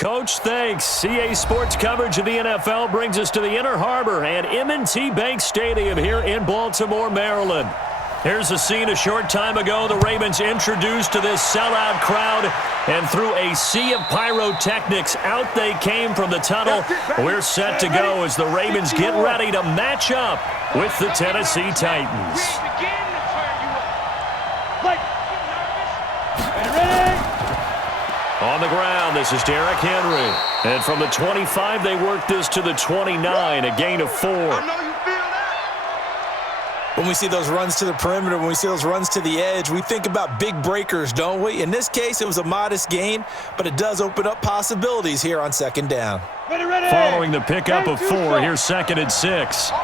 Coach, thanks. CA Sports coverage of the NFL brings us to the Inner Harbor and M&T Bank Stadium here in Baltimore, Maryland. Here's a scene a short time ago. The Ravens introduced to this sellout crowd, and through a sea of pyrotechnics, out they came from the tunnel. We're set to go as the Ravens get ready to match up with the Tennessee Titans. On the ground, this is Derrick Henry. And from the 25, they work this to the 29, a gain of 4. When we see those runs to the perimeter, when we see those runs to the edge, we think about big breakers, don't we? In this case, it was a modest gain, but it does open up possibilities here on second down. Following the pickup of 4, here's 2nd and 6. Switch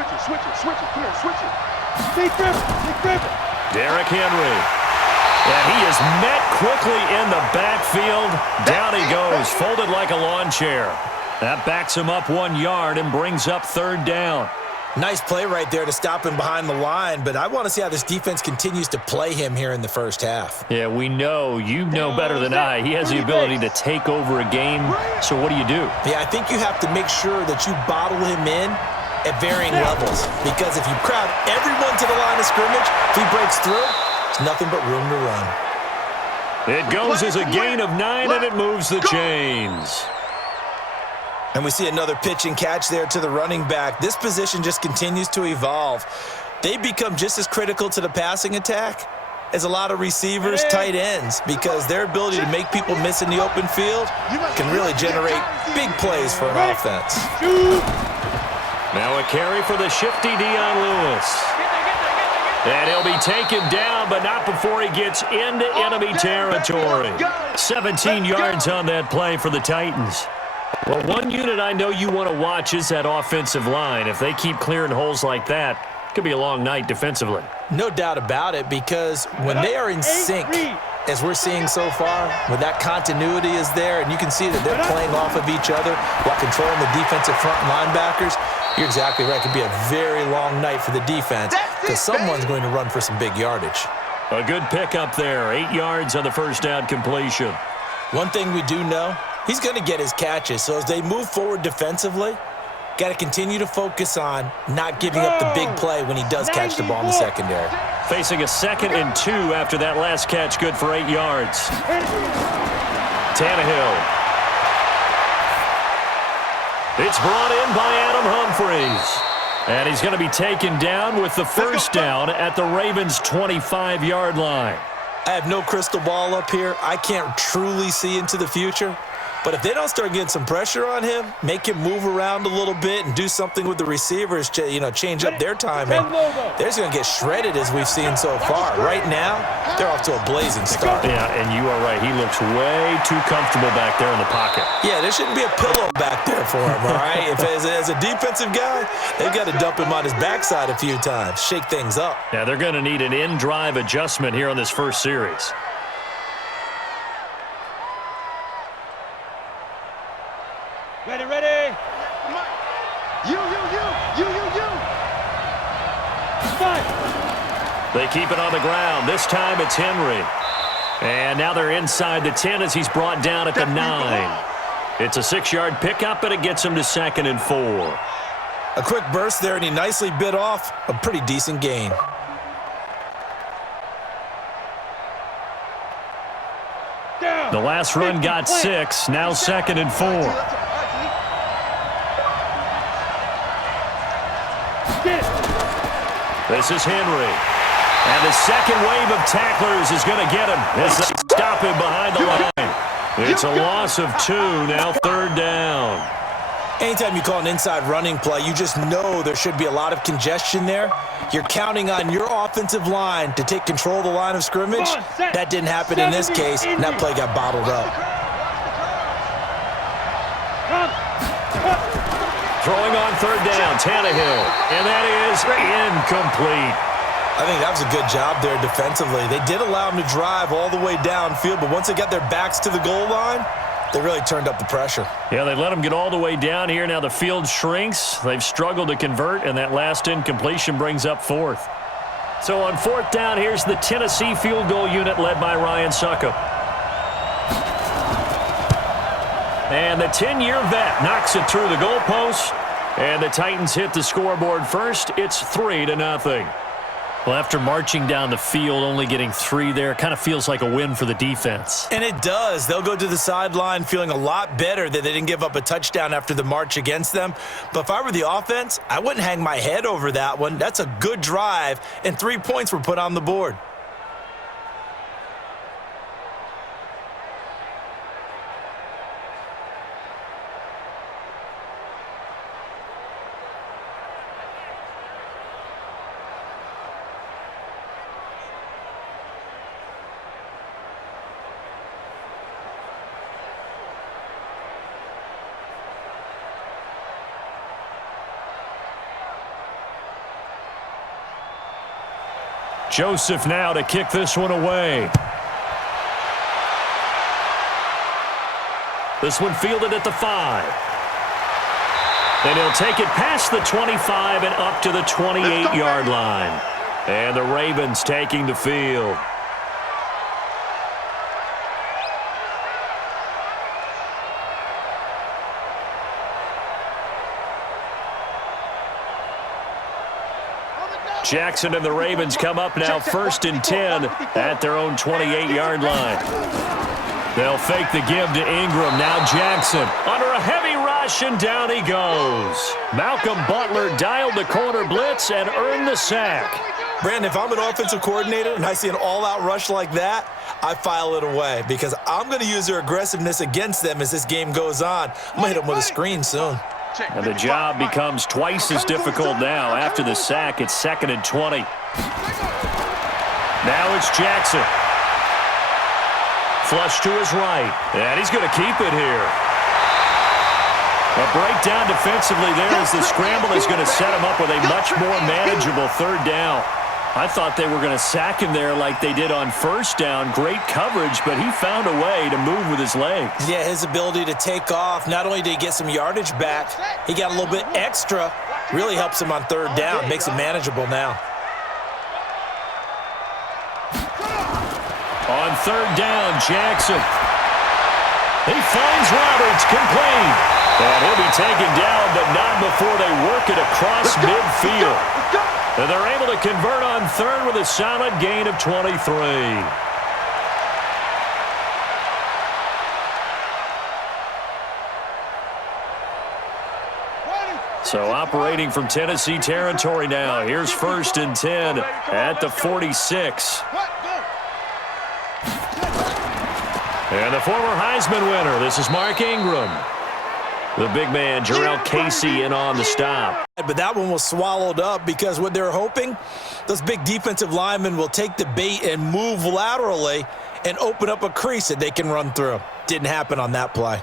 it, come on, switch it. Big dribble. Derrick Henry. And he is met quickly in the backfield. Down he goes, folded like a lawn chair. That backs him up 1 yard and brings up 3rd down. Nice play right there to stop him behind the line, but I want to see how this defense continues to play him here in the first half. Yeah, we know, you know better than I, he has the ability to take over a game. So what do? Yeah, I think you have to make sure that you bottle him in at varying levels, because if you crowd everyone to the line of scrimmage, if he breaks through, it's nothing but room to run. It goes as a gain of 9, and it moves the chains. And we see another pitch and catch there to the running back. This position just continues to evolve. They become just as critical to the passing attack as a lot of receivers, tight ends, because their ability to make people miss in the open field can really generate big plays for an offense. Now a carry for the shifty Dion Lewis. And he'll be taken down, but not before he gets into enemy territory. 17 yards on that play for the Titans. Well, one unit I know you want to watch is that offensive line. If they keep clearing holes like that, it could be a long night defensively. No doubt about it, because when they are in sync, as we're seeing so far, when that continuity is there, and you can see that they're playing off of each other while controlling the defensive front linebackers, you're exactly right. It could be a very long night for the defense because someone's going to run for some big yardage. A good pickup there. 8 yards on the first down completion. One thing we do know, he's going to get his catches. So as they move forward defensively, got to continue to focus on not giving up the big play when he does catch the ball in the secondary. Facing a 2nd and 2 after that last catch, good for 8 yards. Tannehill. It's brought in by Adam Humphries. And he's going to be taken down with the first down at the Ravens' 25-yard line. I have no crystal ball up here. I can't truly see into the future. But if they don't start getting some pressure on him, make him move around a little bit and do something with the receivers, change up their timing, they're just going to get shredded as we've seen so far. Right now, they're off to a blazing start. Yeah, and you are right. He looks way too comfortable back there in the pocket. Yeah, there shouldn't be a pillow back there for him, all right? If as a defensive guy, they've got to dump him on his backside a few times, shake things up. Yeah, they're going to need an in-drive adjustment here on this first series. Ready. You. They keep it on the ground. This time it's Henry. And now they're inside the 10 as he's brought down at the 9. It's a 6-yard pickup, and it gets him to 2nd and 4. A quick burst there, and he nicely bit off a pretty decent gain. The last run got 6, now 2nd and 4. This is Henry. And the second wave of tacklers is going to get him as they stop him behind the line. It's a loss of 2, now 3rd down. Anytime you call an inside running play, you just know there should be a lot of congestion there. You're counting on your offensive line to take control of the line of scrimmage. That didn't happen in this case, and that play got bottled up. Throwing on 3rd down, Tannehill. And that is incomplete. I think that was a good job there defensively. They did allow him to drive all the way downfield, but once they got their backs to the goal line, they really turned up the pressure. Yeah, they let him get all the way down here. Now the field shrinks. They've struggled to convert, and that last incompletion brings up 4th. So on 4th down, here's the Tennessee field goal unit led by Ryan Succop. And the 10-year vet knocks it through the goalpost. And the Titans hit the scoreboard first. It's 3-0. Well, after marching down the field, only getting 3 there, kind of feels like a win for the defense. And it does. They'll go to the sideline feeling a lot better that they didn't give up a touchdown after the march against them. But if I were the offense, I wouldn't hang my head over that one. That's a good drive, and 3 points were put on the board. Joseph now to kick this one away. This one fielded at the 5. And he'll take it past the 25 and up to the 28-yard line. And the Ravens taking the field. Jackson and the Ravens come up now 1st and 10 at their own 28-yard line. They'll fake the give to Ingram. Now Jackson under a heavy rush, and down he goes. Malcolm Butler dialed the corner blitz and earned the sack. Brandon, if I'm an offensive coordinator and I see an all-out rush like that, I file it away because I'm going to use their aggressiveness against them as this game goes on. I'm going to hit them with a screen soon. And the job becomes twice as difficult now. After the sack, it's 2nd and 20. Now it's Jackson. Flush to his right. And he's going to keep it here. A breakdown defensively there as the scramble is going to set him up with a much more manageable 3rd down. I thought they were going to sack him there like they did on 1st down. Great coverage, but he found a way to move with his legs. Yeah, his ability to take off, not only did he get some yardage back, he got a little bit extra. Really helps him on 3rd down, makes it manageable now. On 3rd down, Jackson. He finds Roberts, complete. And he'll be taken down, but not before they work it across midfield. And they're able to convert on 3rd with a solid gain of 23. So operating from Tennessee territory now. Here's 1st and 10 at the 46. And the former Heisman winner, this is Mark Ingram. The big man, Jarrell Casey, in on the stop. But that one was swallowed up because what they're hoping, those big defensive linemen will take the bait and move laterally and open up a crease that they can run through. Didn't happen on that play.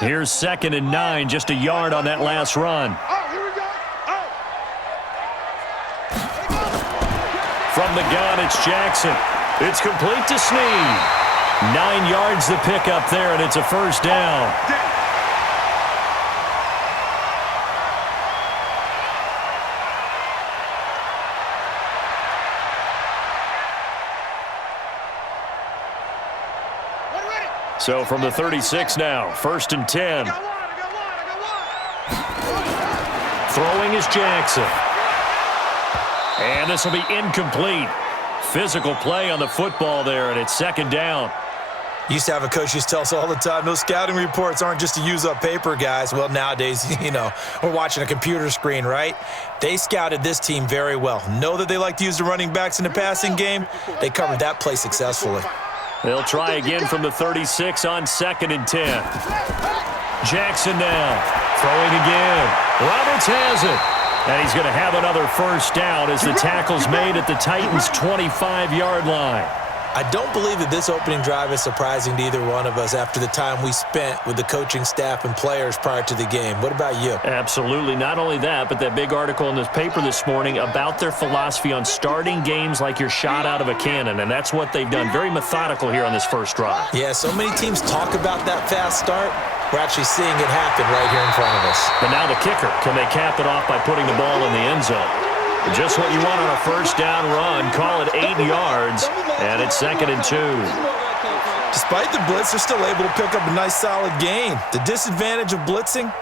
Here's 2nd and 9, just a yard on that last run. From the gun, it's Jackson. It's complete to Snead. 9 yards the pickup there, and it's a 1st down. So from the 36 now, 1st and 10. Throwing is Jackson. And this will be incomplete. Physical play on the football there, and it's 2nd down. Used to have a coach used to tell us all the time, those scouting reports aren't just to use up paper, guys. Well, nowadays, we're watching a computer screen, right? They scouted this team very well. Know that they like to use the running backs in the passing game. They covered that play successfully. They'll try again from the 36 on 2nd and 10. Jackson now, throwing again. Roberts has it. And he's going to have another first down as the tackle's made at the Titans' 25-yard line. I don't believe that this opening drive is surprising to either one of us after the time we spent with the coaching staff and players prior to the game. What about you? Absolutely. Not only that, but that big article in this paper this morning about their philosophy on starting games like you're shot out of a cannon, and that's what they've done. Very methodical here on this first drive. Yeah, so many teams talk about that fast start. We're actually seeing it happen right here in front of us. But now the kicker. Can they cap it off by putting the ball in the end zone? Just what you want on a first down run. Call it 8 yards, and it's 2nd and 2. Despite the blitz, they're still able to pick up a nice solid gain. The disadvantage of blitzing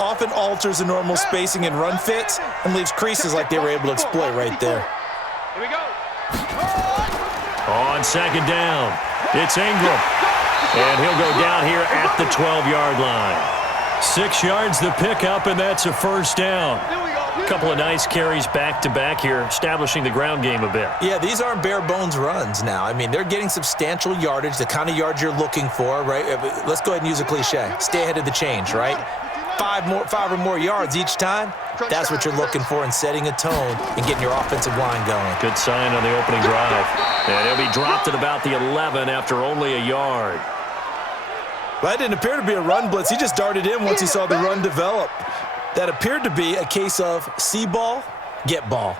often alters the normal spacing and run fits and leaves creases like they were able to exploit right there. Here we go. On 2nd down, it's Ingram. And he'll go down here at the 12-yard line. 6 yards the pickup, and that's a first down. A couple of nice carries back-to-back here, establishing the ground game a bit. Yeah, these aren't bare-bones runs now. I mean, they're getting substantial yardage, the kind of yards you're looking for, right? Let's go ahead and use a cliche. Stay ahead of the change, right? 5 or more yards each time. That's what you're looking for in setting a tone and getting your offensive line going. Good sign on the opening drive. And he'll be dropped at about the 11 after only a yard. Well, that didn't appear to be a run blitz. He just darted in once he saw the run develop. That appeared to be a case of see ball, get ball.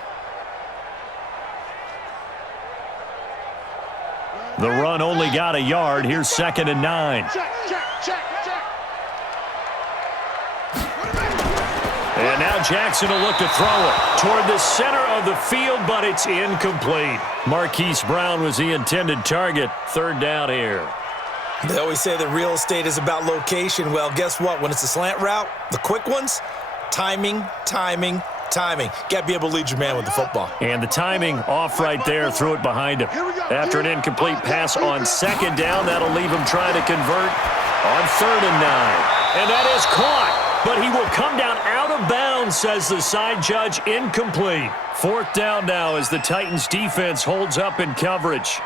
The run only got a yard. Here's 2nd and 9. And now Jackson will look to throw it toward the center of the field, but it's incomplete. Marquise Brown was the intended target. 3rd down here. They always say that real estate is about location. Well, guess what? When it's a slant route, the quick ones, timing. Got to be able to lead your man with the football. And the timing off right there, threw it behind him. After an incomplete pass on 2nd down, that'll leave him trying to convert on 3rd and 9. And that is caught, but he will come down out of bounds, says the side judge, incomplete. 4th down now as the Titans defense holds up in coverage.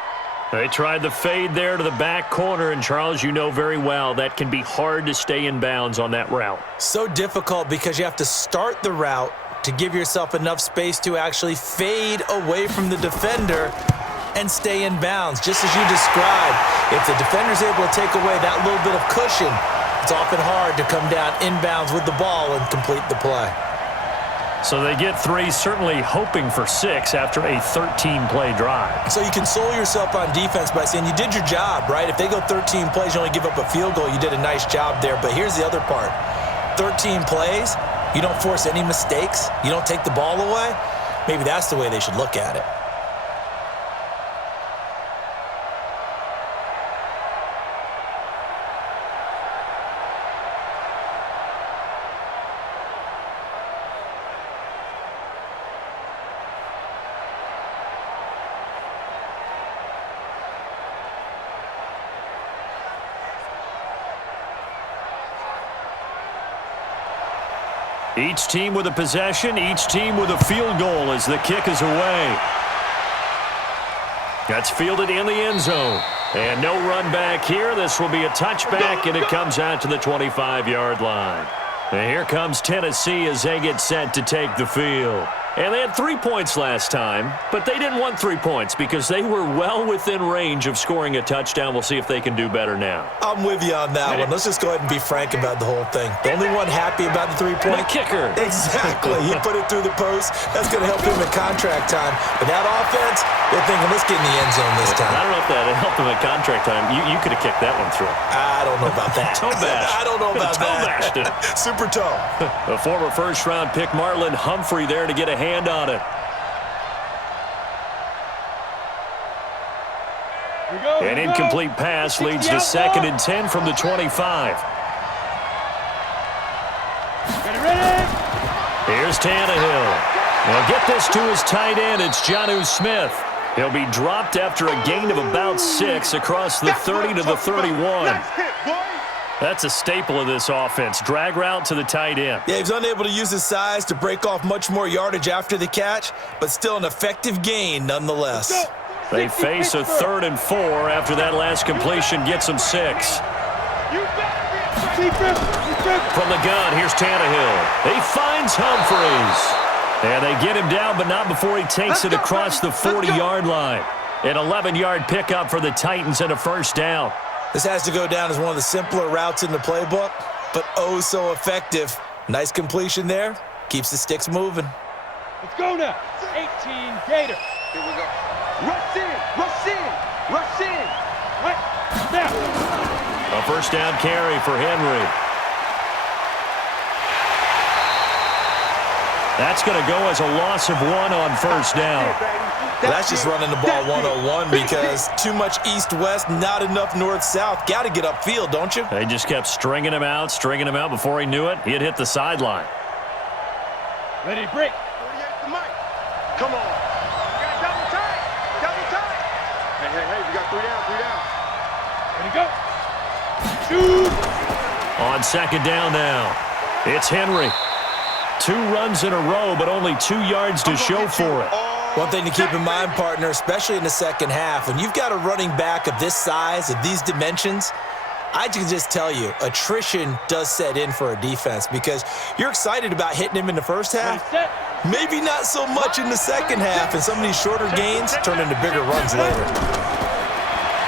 They tried the fade there to the back corner, and Charles, you know very well that can be hard to stay in bounds on that route. So difficult because you have to start the route to give yourself enough space to actually fade away from the defender and stay in bounds, just as you described. If the defender's able to take away that little bit of cushion, it's often hard to come down inbounds with the ball and complete the play. So they get 3, certainly hoping for 6 after a 13-play drive. So you console yourself on defense by saying you did your job, right? If they go 13 plays, you only give up a field goal, you did a nice job there. But here's the other part. 13 plays, you don't force any mistakes, you don't take the ball away. Maybe that's the way they should look at it. Each team with a possession, each team with a field goal as the kick is away. That's fielded in the end zone. And no run back here. This will be a touchback, and it comes out to the 25-yard line. And here comes Tennessee as they get set to take the field. And they had 3 points last time, but they didn't want 3 points because they were well within range of scoring a touchdown. We'll see if they can do better now. I'm with you on that one. Let's just go ahead and be frank about the whole thing. The only one happy about the 3-point? The kicker. Exactly. He put it through the post. That's going to help him in contract time. But that offense, they're thinking, let's get in the end zone this time. I don't know if that helped him in contract time. You could have kicked that one through. I don't know about that. Toe bash. I don't know about toe that. Bashed it. Super toe. The former first-round pick Marlon Humphrey there to get a hand on it. An incomplete pass leads to 2nd and 10 from the 25. Here's Tannehill. Now get this to his tight end. It's Jonnu Smith. He'll be dropped after a gain of about 6 across the 30 to the 31. That's a staple of this offense. Drag route to the tight end. Yeah, he was unable to use his size to break off much more yardage after the catch, but still an effective gain nonetheless. They face a 3rd and 4 after that last completion gets them 6. From the gun, here's Tannehill. He finds Humphreys. And they get him down, but not before he takes it across the 40-yard line. An 11-yard pickup for the Titans and a first down. This has to go down as one of the simpler routes in the playbook, but oh so effective. Nice completion there. Keeps the sticks moving. Let's go now. 18 Gator. Here we go. Rush in. Rush in. Rush in. Right. Now. A first down carry for Henry. That's going to go as a loss of 1 on first down. Well, that's just running the ball 101 because too much east-west, not enough north-south. Got to get upfield, don't you? They just kept stringing him out before he knew it. He had hit the sideline. Ready, break. 48 the mic. Come on. We got double tight. Double tight. Hey, we got 3 down. Ready, go. Shoot. On second down now, it's Henry. 2 runs in a row, but only 2 yards to show for it. One thing to keep in mind, partner, especially in the second half, when you've got a running back of this size, of these dimensions, I can just tell you, attrition does set in for a defense because you're excited about hitting him in the first half. Maybe not so much in the second half, and some of these shorter gains turn into bigger runs later.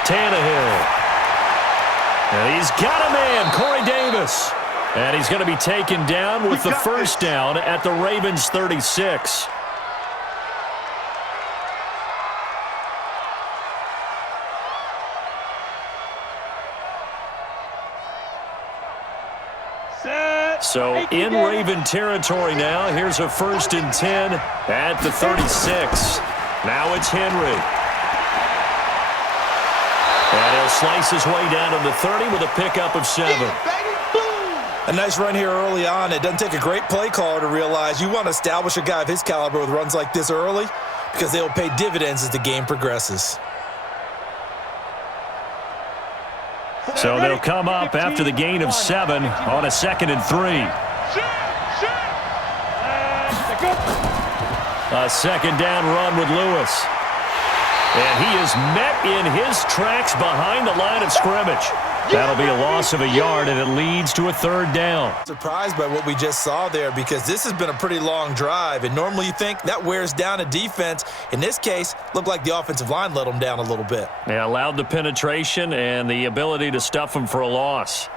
Tannehill. And he's got a man, Corey Davis. And he's going to be taken down with the first down at the Ravens' 36. So in Raven territory now. Here's a 1st and 10 at the 36. Now it's Henry. And he'll slice his way down to the 30 with a pickup of 7. A nice run here early on. It doesn't take a great play caller to realize you want to establish a guy of his caliber with runs like this early because they'll pay dividends as the game progresses. So they'll come up after the gain of 7 on a 2nd and 3. A second down run with Lewis. And he is met in his tracks behind the line of scrimmage. That'll be a loss of a yard, and it leads to a 3rd down. Surprised by what we just saw there because this has been a pretty long drive, and normally you think that wears down a defense. In this case, looked like the offensive line let them down a little bit. They allowed the penetration and the ability to stuff them for a loss.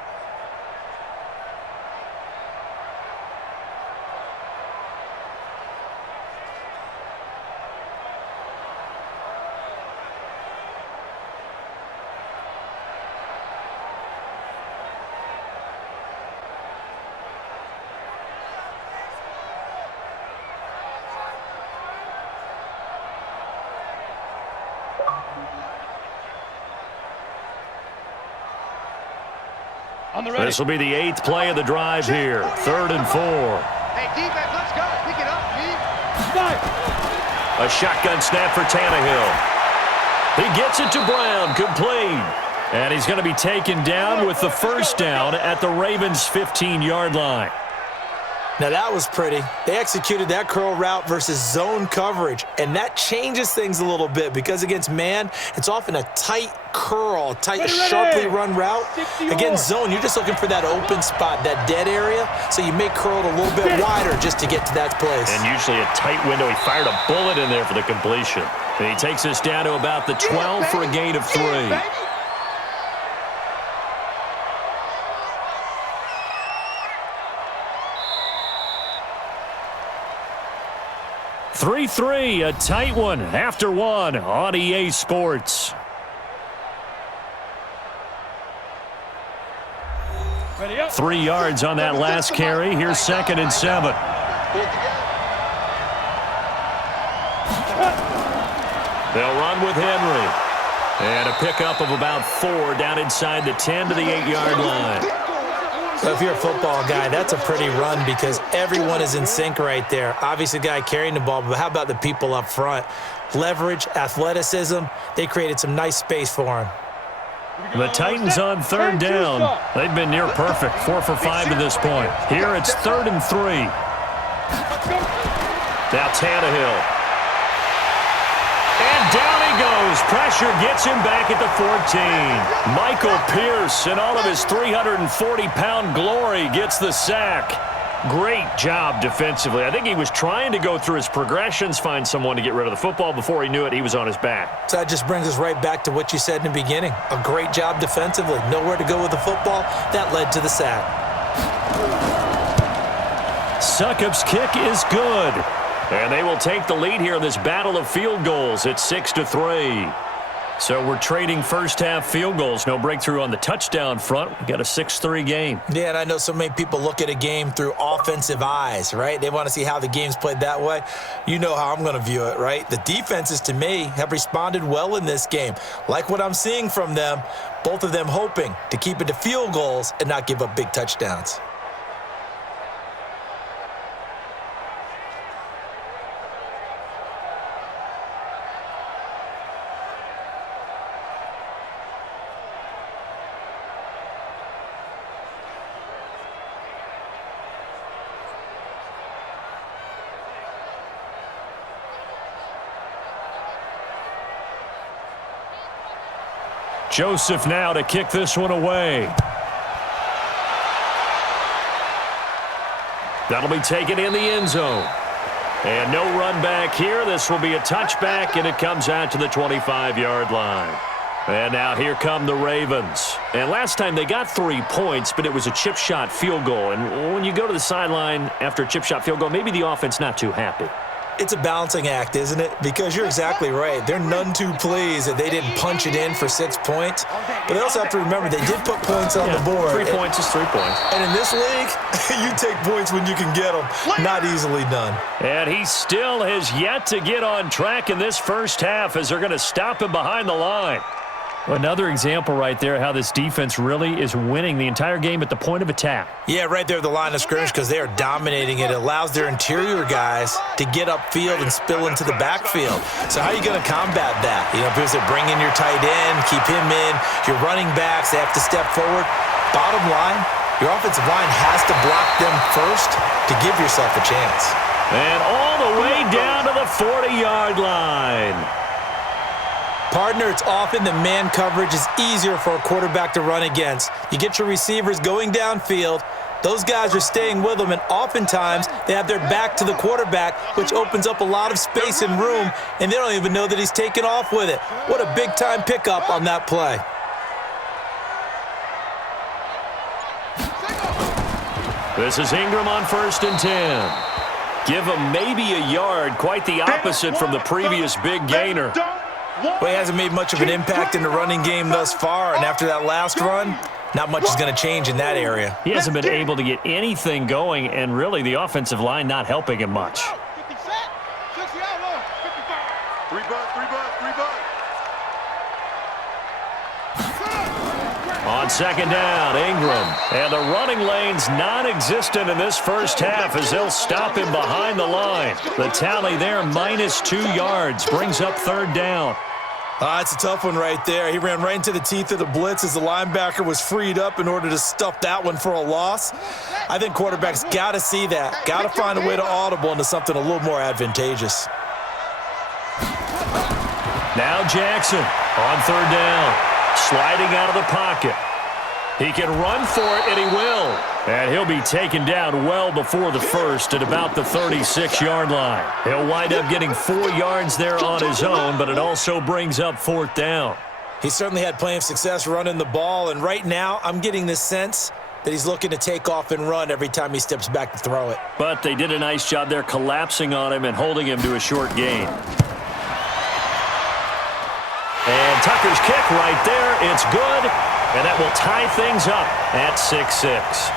This will be the 8th play of the drive here. 3rd and 4. Hey, defense, let's go. Pick it up, A shotgun snap for Tannehill. He gets it to Brown, complete. And he's going to be taken down with the first down at the Ravens' 15-yard line. Now that was pretty. They executed that curl route versus zone coverage, and that changes things a little bit because against man, it's often a tight curl, tight, sharply run route. Against zone, you're just looking for that open spot, that dead area, so you make curl a little bit wider just to get to that place. And usually a tight window. He fired a bullet in there for the completion. And he takes us down to about the 12 for a gain of 3. 3-3, a tight one after 1 on EA Sports. Ready up. 3 yards on that last carry. Here's 2nd and 7. They'll run with Henry. And a pickup of about 4 down inside the 10 to the 8-yard line. So if you're a football guy, that's a pretty run because everyone is in sync right there. Obviously, the guy carrying the ball, but how about the people up front? Leverage, athleticism, they created some nice space for him. The Titans on 3rd down. They've been near perfect, 4 for 5 to this point. Here it's 3rd and 3. Now Tannehill. And down he goes. Pressure gets him back at the 14. Michael Pierce, in all of his 340-pound glory, gets the sack. Great job defensively. I think he was trying to go through his progressions, find someone to get rid of the football. Before he knew it, he was on his back. So that just brings us right back to what you said in the beginning. A great job defensively. Nowhere to go with the football. That led to the sack. Succop's kick is good. And they will take the lead here in this battle of field goals at 6-3. So we're trading first-half field goals. No breakthrough on the touchdown front. We got a 6-3 game. Yeah, and I know so many people look at a game through offensive eyes, right? They want to see how the game's played that way. You know how I'm going to view it, right? The defenses, to me, have responded well in this game. Like what I'm seeing from them, both of them hoping to keep it to field goals and not give up big touchdowns. Joseph now to kick this one away. That'll be taken in the end zone. And no run back here. This will be a touchback, and it comes out to the 25-yard line. And now here come the Ravens. And last time they got 3 points, but it was a chip shot field goal. And when you go to the sideline after a chip shot field goal, maybe the offense not too happy. It's a balancing act, isn't it? Because you're exactly right. They're none too pleased that they didn't punch it in for 6 points. But they also have to remember they did put points on the board. 3 points is 3 points. And in this league, you take points when you can get them. Not easily done. And he still has yet to get on track in this first half as they're going to stop him behind the line. Another example right there how this defense really is winning the entire game at the point of attack. Yeah, right there at the line of scrimmage because they are dominating it. It allows their interior guys to get upfield and spill into the backfield. So how are you going to combat that? You know, people say bring in your tight end, keep him in. Your running backs, they have to step forward. Bottom line, your offensive line has to block them first to give yourself a chance. And all the way down to the 40-yard line. Partner, it's often that man coverage is easier for a quarterback to run against. You get your receivers going downfield. Those guys are staying with them, and oftentimes they have their back to the quarterback, which opens up a lot of space and room, and they don't even know that he's taken off with it. What a big-time pickup on that play. This is Ingram on 1st and 10. Give him maybe a yard, quite the opposite from the previous big gainer. Well, he hasn't made much of an impact in the running game thus far, and after that last run, not much is going to change in that area. He hasn't been able to get anything going, and really the offensive line not helping him much. 50 set, 60 out, 55. 3 bucks, 3 bucks, 3 bucks. On second down, Ingram. And the running lane's non-existent in this first half as they'll stop him behind the line. The tally there, -2 yards, brings up 3rd down. It's a tough one right there. He ran right into the teeth of the blitz as the linebacker was freed up in order to stuff that one for a loss. I think quarterbacks got to see that. Got to find a way to audible into something a little more advantageous. Now Jackson on 3rd down. Sliding out of the pocket. He can run for it, and he will. And he'll be taken down well before the first at about the 36-yard line. He'll wind up getting 4 yards there on his own, but it also brings up 4th down. He certainly had plenty of success running the ball, and right now I'm getting this sense that he's looking to take off and run every time he steps back to throw it. But they did a nice job there collapsing on him and holding him to a short gain. And Tucker's kick right there. It's good, and that will tie things up at 6-6.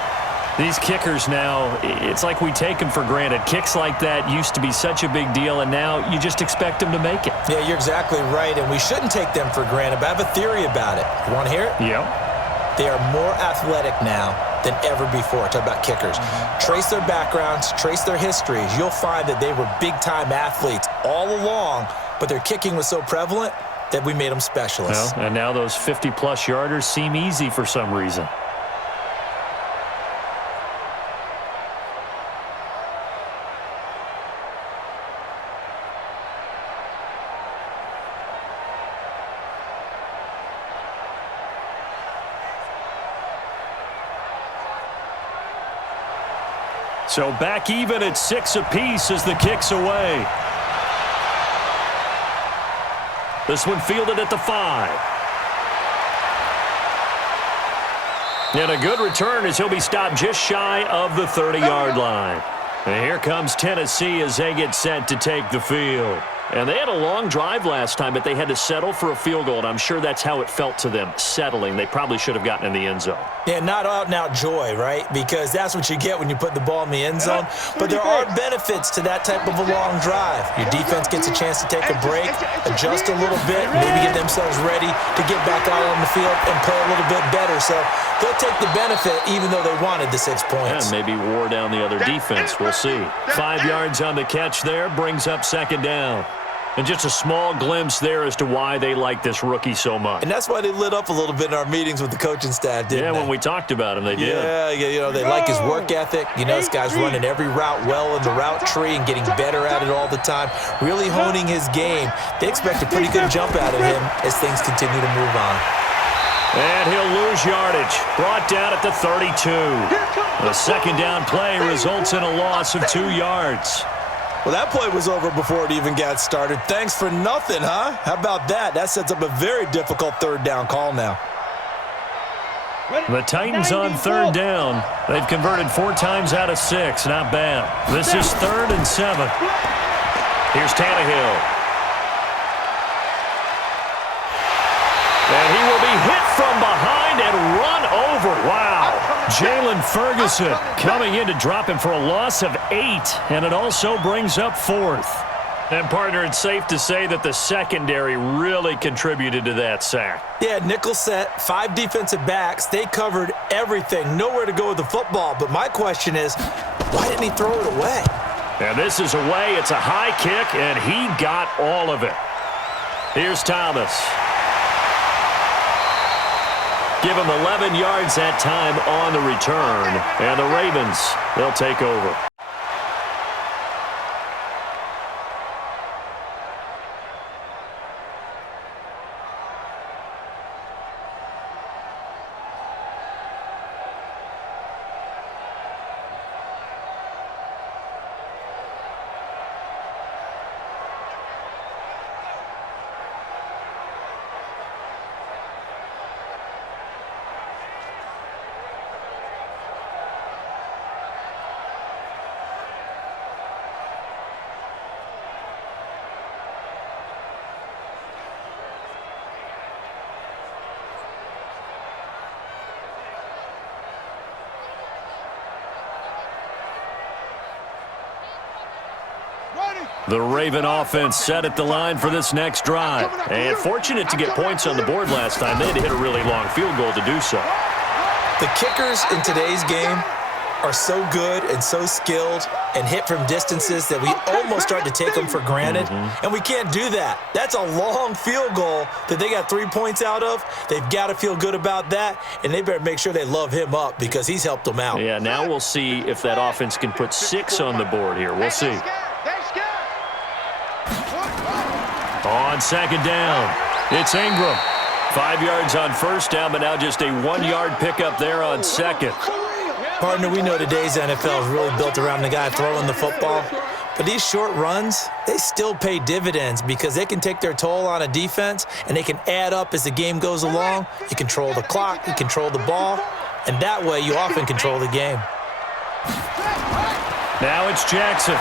These kickers now, it's like we take them for granted. Kicks like that used to be such a big deal, and now you just expect them to make it. Yeah, you're exactly right, and we shouldn't take them for granted, but I have a theory about it. You want to hear it? Yep. They are more athletic now than ever before. Talk about kickers. Trace their backgrounds, trace their histories. You'll find that they were big-time athletes all along, but their kicking was so prevalent that we made them specialists. Well, and now those 50-plus yarders seem easy for some reason. So back even at 6 apiece as the kick's away. This one fielded at the 5. And a good return as he'll be stopped just shy of the 30-yard line. And here comes Tennessee as they get set to take the field. And they had a long drive last time, but they had to settle for a field goal, and I'm sure that's how it felt to them, settling. They probably should have gotten in the end zone. Yeah, not out-and-out joy, right? Because that's what you get when you put the ball in the end zone. But there are benefits to that type of a long drive. Your defense gets a chance to take a break, adjust a little bit, maybe get themselves ready to get back out on the field and play a little bit better. So they'll take the benefit even though they wanted the 6 points. Yeah, maybe wore down the other defense. We'll see. 5 yards on the catch there brings up second down. And just a small glimpse there as to why they like this rookie so much. And that's why they lit up a little bit in our meetings with the coaching staff, didn't they? Yeah, when we talked about him, they did. Yeah, you know, they like his work ethic. You know, this guy's running every route well in the route tree and getting better at it all the time, really honing his game. They expect a pretty good jump out of him as things continue to move on. And he'll lose yardage. Brought down at the 32. The second down play results in a loss of 2 yards. Well, that play was over before it even got started. Thanks for nothing, huh? How about that? That sets up a very difficult third down call now. The Titans on third down. They've converted 4 times out of 6. Not bad. This is 3rd and 7. Here's Tannehill. And he will be hit from behind and run over. Wow. Jalen Ferguson coming in to drop him for a loss of 8, and it also brings up 4th. And, partner, it's safe to say that the secondary really contributed to that sack. Yeah, nickel set, 5 defensive backs. They covered everything. Nowhere to go with the football. But my question is, why didn't he throw it away? And this is away. It's a high kick, and he got all of it. Here's Thomas. Give him 11 yards that time on the return. And the Ravens, they'll take over. The Raven offense set at the line for this next drive. And fortunate to get points on the board last time. They had to hit a really long field goal to do so. The kickers in today's game are so good and so skilled and hit from distances that we almost start to take them for granted. And we can't do that. That's a long field goal that they got 3 points out of. They've got to feel good about that, and they better make sure they love him up because he's helped them out. Yeah, now we'll see if that offense can put 6 on the board here. We'll see. On second down, it's Ingram. 5 yards on first down, but now just a 1-yard pickup there on second. Partner, we know today's NFL is really built around the guy throwing the football. But these short runs, they still pay dividends because they can take their toll on a defense and they can add up as the game goes along. You control the clock, you control the ball, and that way you often control the game. Now it's Jackson.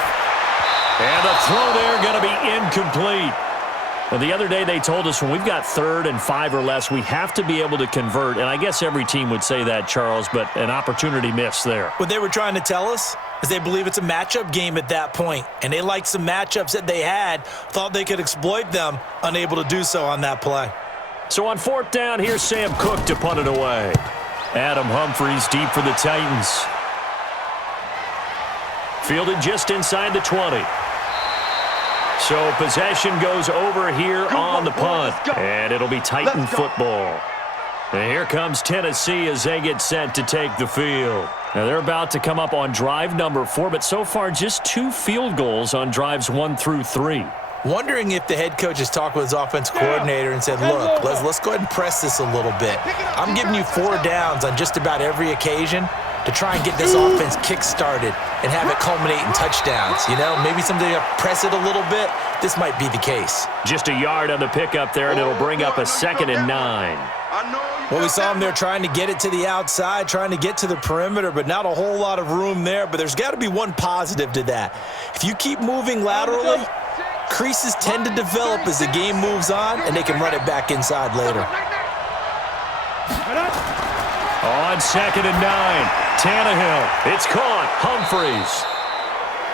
And the throw there going to be incomplete. Well, the other day they told us when we've got 3rd and 5 or less, we have to be able to convert. And I guess every team would say that, Charles, but an opportunity missed there. What they were trying to tell us is they believe it's a matchup game at that point. And they liked some matchups that they had, thought they could exploit them, unable to do so on that play. So on 4th down, here's Sam Cook to punt it away. Adam Humphries deep for the Titans. Fielded just inside the 20. So possession goes over here on the punt, and it'll be Titan football. And here comes Tennessee as they get set to take the field. Now they're about to come up on drive number 4, but so far just 2 field goals on drives 1 through 3. Wondering if the head coach has talked with his offensive coordinator and said, look, let's go ahead and press this a little bit. I'm giving you 4 downs on just about every occasion. to try and get this offense kick-started and have it culminate in touchdowns. You know, maybe something to press it a little bit. This might be the case. Just a yard on the pickup there, and it'll bring up a 2nd and 9. Well, we saw him there trying to get it to the outside, trying to get to the perimeter, but not a whole lot of room there. But there's got to be one positive to that. If you keep moving laterally, creases tend to develop as the game moves on, and they can run it back inside later. On 2nd and 9, Tannehill. It's caught. Humphreys.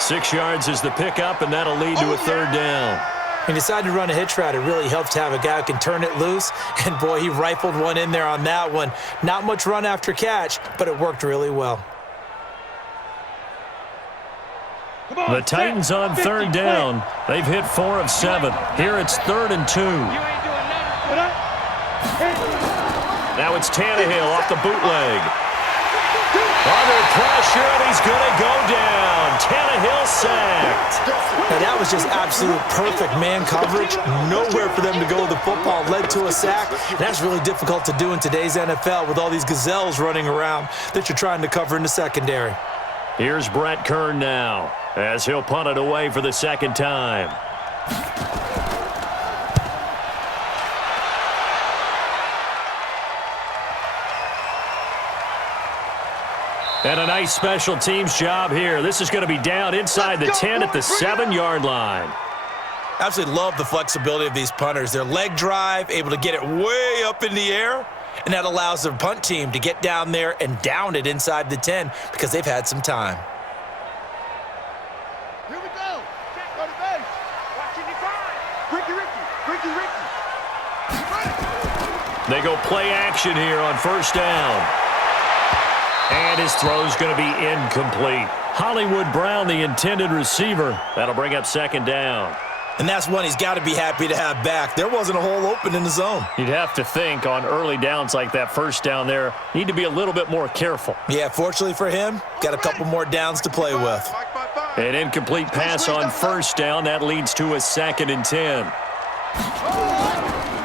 6 yards is the pickup, and that'll lead to a 3rd down. He decided to run a hitch route. It really helps to have a guy who can turn it loose. And, boy, he rifled one in there on that one. Not much run after catch, but it worked really well. The Titans on 3rd down. They've hit 4 of 7. Here it's 3rd and 2. Now it's Tannehill off the bootleg. Under pressure, and he's going to go down. Tannehill sacked. Now, that was just absolute perfect man coverage. Nowhere for them to go with the football. Led to a sack. And that's really difficult to do in today's NFL with all these gazelles running around that you're trying to cover in the secondary. Here's Brett Kern now as he'll punt it away for the 2nd time. And a nice special teams job here. This is going to be down inside the 10 at the 7-yard line. Absolutely love the flexibility of these punters. Their leg drive, able to get it way up in the air, and that allows their punt team to get down there and down it inside the 10 because they've had some time. Here we go. Go to base. Watching the five. Ricky. They go play action here on 1st down. And his throw's going to be incomplete. Hollywood Brown, the intended receiver. That'll bring up 2nd down. And that's one he's got to be happy to have back. There wasn't a hole open in the zone. You'd have to think on early downs like that 1st down there, need to be a little bit more careful. Yeah, fortunately for him, got a couple more downs to play with. An incomplete pass on 1st down. That leads to a 2nd and 10.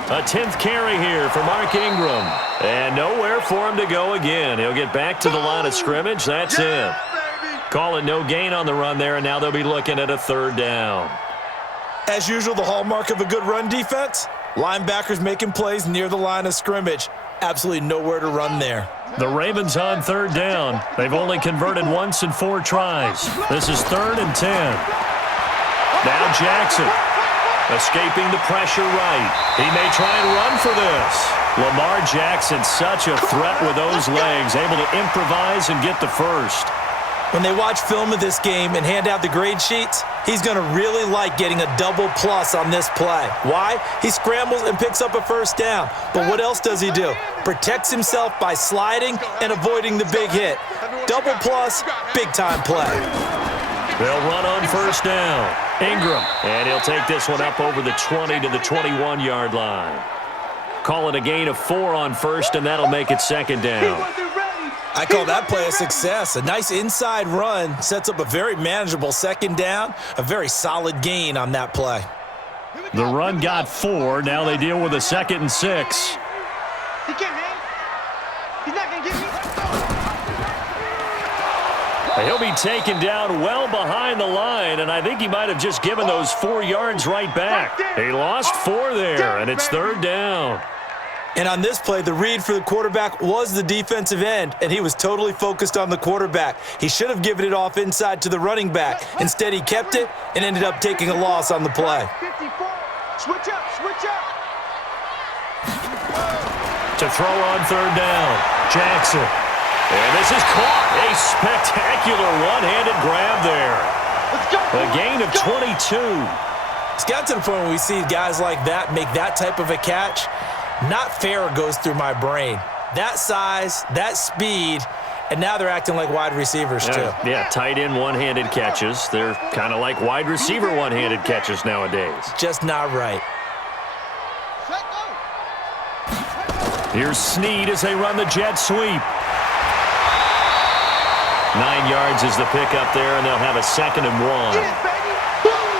A 10th carry here for Mark Ingram. And nowhere for him to go again. He'll get back to the line of scrimmage. That's it. Calling no gain on the run there, and now they'll be looking at a 3rd down. As usual, the hallmark of a good run defense, linebackers making plays near the line of scrimmage. Absolutely nowhere to run there. The Ravens on 3rd down. They've only converted once in 4 tries. This is 3rd and 10. Now Jackson. Escaping the pressure right. He may try and run for this. Lamar Jackson, such a threat with those legs, able to improvise and get the 1st. When they watch film of this game and hand out the grade sheets, he's going to really like getting a double plus on this play. Why? He scrambles and picks up a 1st down. But what else does he do? Protects himself by sliding and avoiding the big hit. Double plus, big-time play. They'll run on 1st down. Ingram, and he'll take this one up over the 20 to the 21-yard line. Call it a gain of 4 on 1st, and that'll make it 2nd down. I call that play a success. A nice inside run sets up a very manageable 2nd down, a very solid gain on that play. The run got 4. Now they deal with a 2nd and 6. He can't hang. He's not going to get me. He'll be taken down well behind the line, and I think he might have just given those 4 yards right back. He lost 4 there, and it's 3rd down. And on this play, the read for the quarterback was the defensive end, and he was totally focused on the quarterback. He should have given it off inside to the running back. Instead, he kept it and ended up taking a loss on the play. 54. Switch up, switch up. To throw on 3rd down, Jackson. And this is caught. A spectacular one-handed grab there. A gain of 22. It's got to the point where we see guys like that make that type of a catch. Not fair goes through my brain. That size, that speed, and now they're acting like wide receivers too. Yeah, tight end one-handed catches. They're kind of like wide receiver one-handed catches nowadays. Just not right. Here's Snead as they run the jet sweep. 9 yards is the pickup there, and they'll have a 2nd and 1.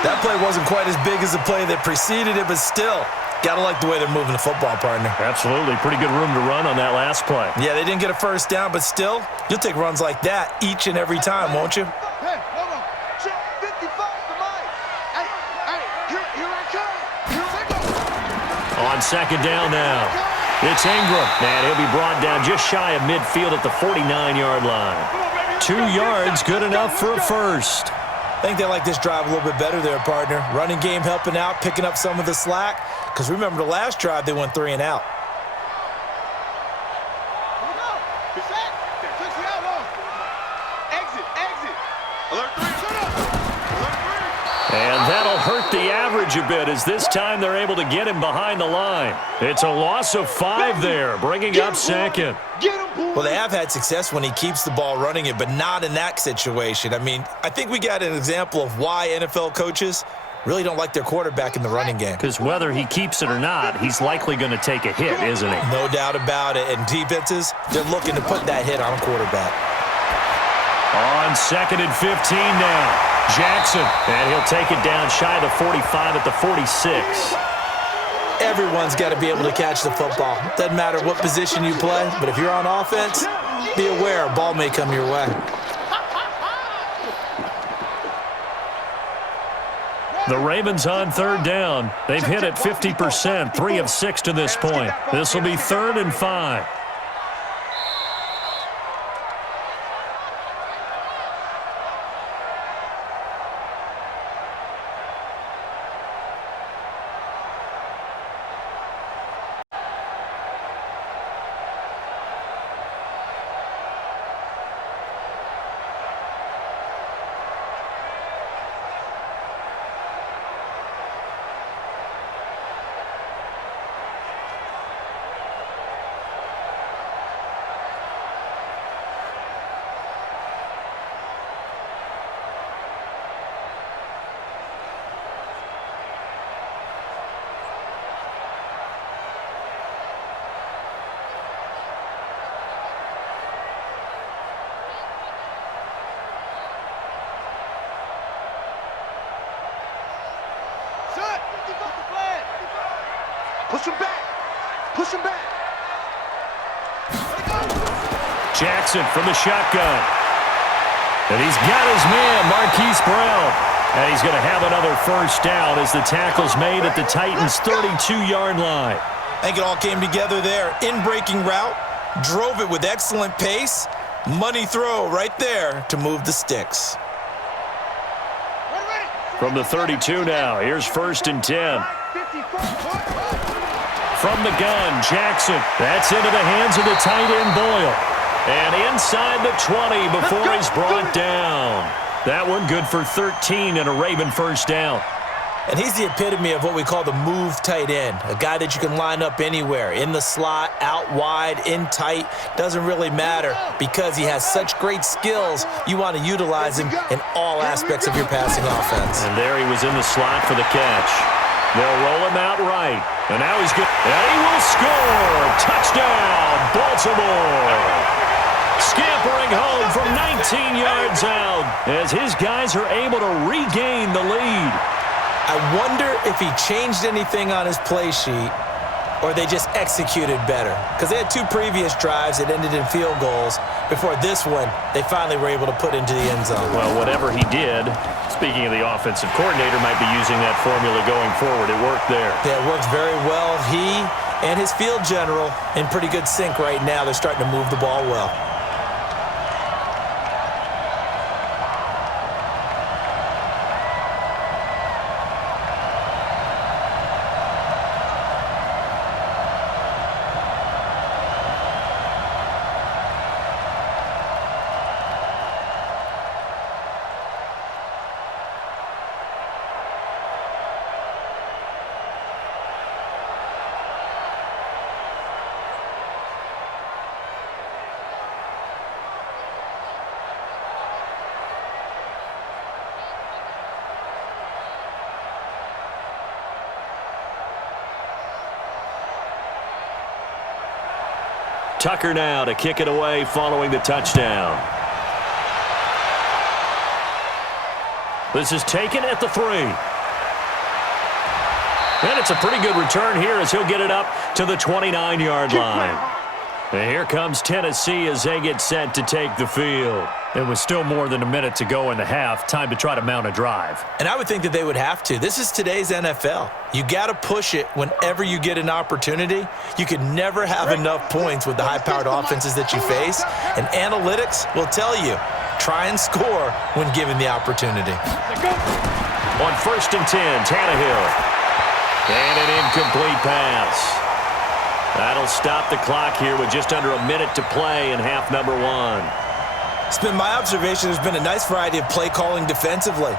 That play wasn't quite as big as the play that preceded it, but still, Gotta like the way they're moving the football, partner. Absolutely. Pretty good room to run on that last play. Yeah, they didn't get a first down, but still, you'll take runs like that each and every time, won't you? Hey, hold on. Check 55 to Mike. Hey, here I come. Here I go. On second down now, it's Ingram. And he'll be brought down just shy of midfield at the 49-yard line. 2 yards, good enough for a first. I think they like this drive a little bit better there, partner. Running game helping out, picking up some of the slack. Because remember, the last drive, they went 3 and out. Here we go. Set. Switch it out low. Exit. Alert 3. Shut up. Alert 3. And that'll hurt the average a bit as this time they're able to get him behind the line. It's a loss of 5 there, bringing up second. Get him, boy. Well, they have had success when he keeps the ball running it, but not in that situation. I mean, I think we got an example of why NFL coaches really don't like their quarterback in the running game. Because whether he keeps it or not, he's likely going to take a hit, isn't he? No doubt about it. And defenses, they're looking to put that hit on a quarterback. On second and 15 now. Jackson, and he'll take it down shy of the 45 at the 46. Everyone's got to be able to catch the football. Doesn't matter what position you play, but if you're on offense, be aware a ball may come your way. The Ravens on third down. They've hit it 50%, 3 of 6 to this point. This will be 3rd and 5. Push him back. Jackson from the shotgun. And he's got his man, Marquise Brown. And he's going to have another first down as the tackle's made at the Titans' 32-yard line. I think it all came together there. In-breaking route, drove it with excellent pace. Money throw right there to move the sticks. From the 32 now, here's 1st and 10. From the gun, Jackson. That's into the hands of the tight end, Boyle. And inside the 20 before he's brought down. That one good for 13 and a Raven first down. And he's the epitome of what we call the move tight end. A guy that you can line up anywhere, in the slot, out wide, in tight. Doesn't really matter because he has such great skills. You want to utilize him in all aspects of your passing offense. And there he was in the slot for the catch. They'll roll him out right. And now he's good. And he will score. Touchdown, Baltimore. Scampering home from 19 yards out as his guys are able to regain the lead. I wonder if he changed anything on his play sheet or they just executed better. Because they had 2 previous drives that ended in field goals. Before this one, they finally were able to put into the end zone. Well, whatever he did, speaking of the offensive coordinator, might be using that formula going forward. It worked there. Yeah, it worked very well. He and his field general in pretty good sync right now. They're starting to move the ball well. Tucker now to kick it away following the touchdown. This is taken at the 3. And it's a pretty good return here as he'll get it up to the 29-yard line. And here comes Tennessee as they get set to take the field. It was still more than a minute to go in the half. Time to try to mount a drive. And I would think that they would have to. This is today's NFL. You got to push it whenever you get an opportunity. You can never have enough points with the high-powered offenses that you face. And analytics will tell you, try and score when given the opportunity. On 1st and 10, Tannehill. And an incomplete pass. That'll stop the clock here with just under a minute to play in half number 1. It's been my observation there's been a nice variety of play calling defensively.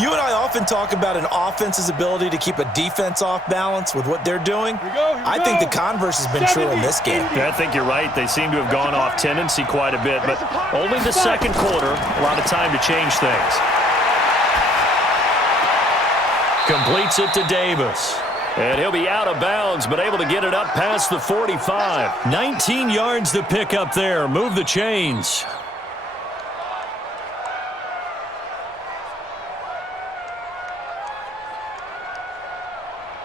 You and I often talk about an offense's ability to keep a defense off balance with what they're doing. I think the converse has been true in this game. Yeah, I think you're right. They seem to have gone off tendency quite a bit, but only the second quarter. A lot of time to change things. Completes it to Davis. And he'll be out of bounds, but able to get it up past the 45. 19 yards to pick up there. Move the chains.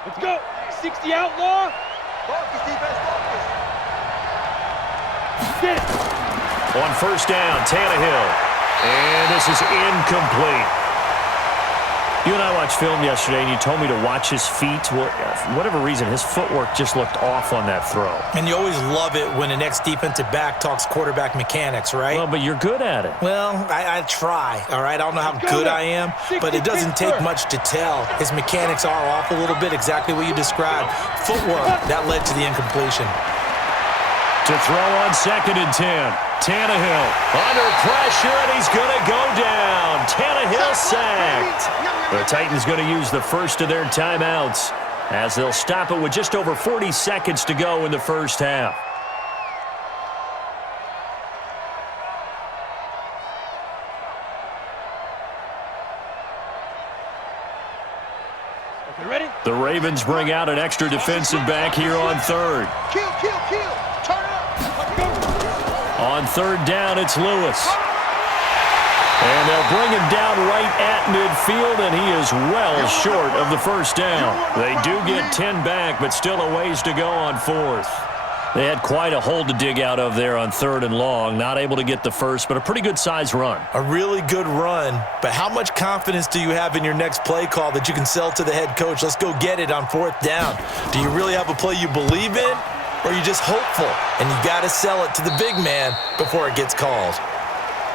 Let's go. 60 outlaw. Focus, defense, focus. Get it. On 1st down, Tannehill. And this is incomplete. You and I watched film yesterday, and you told me to watch his feet. Well, for whatever reason, his footwork just looked off on that throw. And you always love it when an ex-defensive back talks quarterback mechanics, right? Well, but you're good at it. Well, I try, all right? I don't know how good I am, but it doesn't take much to tell. His mechanics are off a little bit, exactly what you described. Footwork, that led to the incompletion. To throw on 2nd and 10. Tannehill under pressure, and he's going to go down. Tannehill sacked. The Titans going to use the first of their timeouts as they'll stop it with just over 40 seconds to go in the first half. Ready? The Ravens bring out an extra defensive back here on 3rd. Kill, kill, kill. Turn it up. On 3rd down, it's Lewis. And they'll bring him down right at midfield, and he is well short of the 1st down. They do get 10 back, but still a ways to go on 4th. They had quite a hole to dig out of there on 3rd and long. Not able to get the first, but a pretty good size run. A really good run, but how much confidence do you have in your next play call that you can sell to the head coach? Let's go get it on 4th down. Do you really have a play you believe in, or are you just hopeful, and you got to sell it to the big man before it gets called?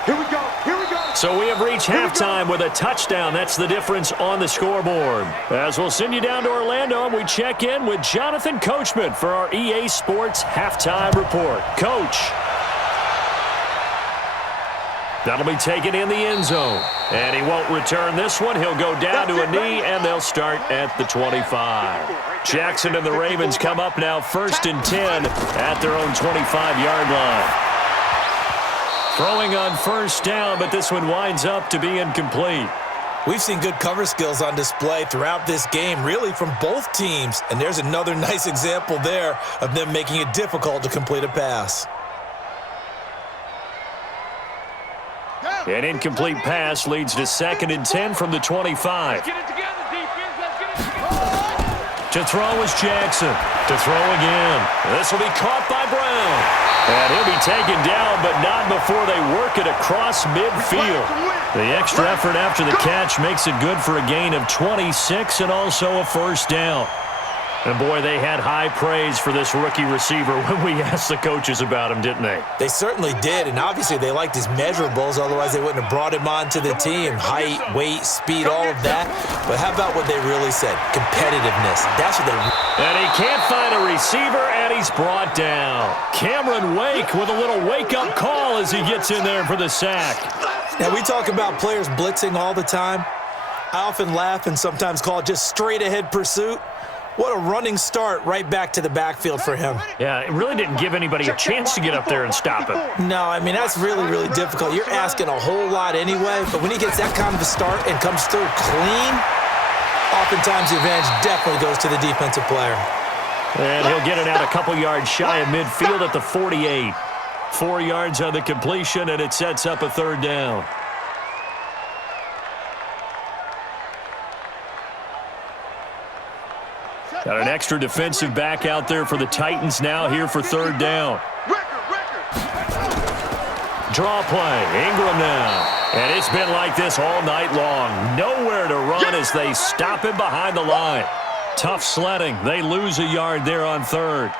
Here we go. Here we go. So we have reached halftime with a touchdown. That's the difference on the scoreboard. As we'll send you down to Orlando, and we check in with Jonathan Coachman for our EA Sports Halftime Report. Coach. That'll be taken in the end zone. And he won't return this one. He'll go down to a knee, and they'll start at the 25. Jackson and the Ravens come up now 1st and 10 at their own 25-yard line. Throwing on 1st down, but this one winds up to be incomplete. We've seen good cover skills on display throughout this game, really from both teams. And there's another nice example there of them making it difficult to complete a pass. An incomplete pass leads to 2nd and 10 from the 25. Get it together, defense. Let's get it together. To throw is Jackson. To throw again. This will be caught by Brown. And he'll be taken down, but not before they work it across midfield. The extra effort after the catch makes it good for a gain of 26 and also a 1st down. And, boy, they had high praise for this rookie receiver when we asked the coaches about him, didn't they? They certainly did, and obviously they liked his measurables, otherwise they wouldn't have brought him onto the team. Height, weight, speed, all of that. But how about what they really said? Competitiveness. That's what they... And he can't find a receiver, and he's brought down. Cameron Wake with a little wake-up call as he gets in there for the sack. Now, we talk about players blitzing all the time. I often laugh and sometimes call it just straight-ahead pursuit. What a running start right back to the backfield for him. Yeah, it really didn't give anybody a chance to get up there and stop him. No, I mean, that's really, really difficult. You're asking a whole lot anyway, but when he gets that kind of a start and comes through clean, oftentimes the advantage definitely goes to the defensive player. And he'll get it out a couple yards shy of midfield at the 48. 4 yards on the completion, and it sets up a 3rd down. Got an extra defensive back out there for the Titans now here for third down. Draw play. Ingram now. And it's been like this all night long. Nowhere to run as they stop him behind the line. Tough sledding. They lose a yard there on third.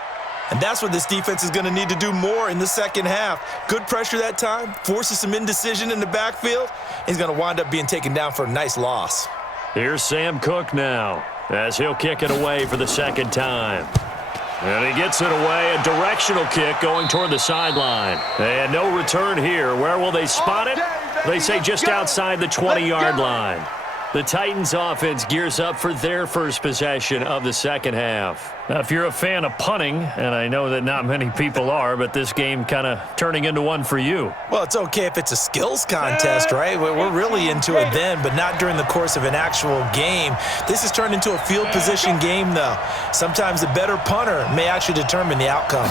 And that's what this defense is going to need to do more in the second half. Good pressure that time, forces some indecision in the backfield. He's going to wind up being taken down for a nice loss. Here's Sam Cook now as he'll kick it away for the second time. And he gets it away, a directional kick going toward the sideline. And no return here. Where will they spot it? They say just outside the 20-yard line. The Titans offense gears up for their first possession of the second half. Now, if you're a fan of punting, and I know that not many people are, but this game kind of turning into one for you. Well, it's okay if it's a skills contest, right? We're really into it then, but not during the course of an actual game. This has turned into a field position game, though. Sometimes the better punter may actually determine the outcome.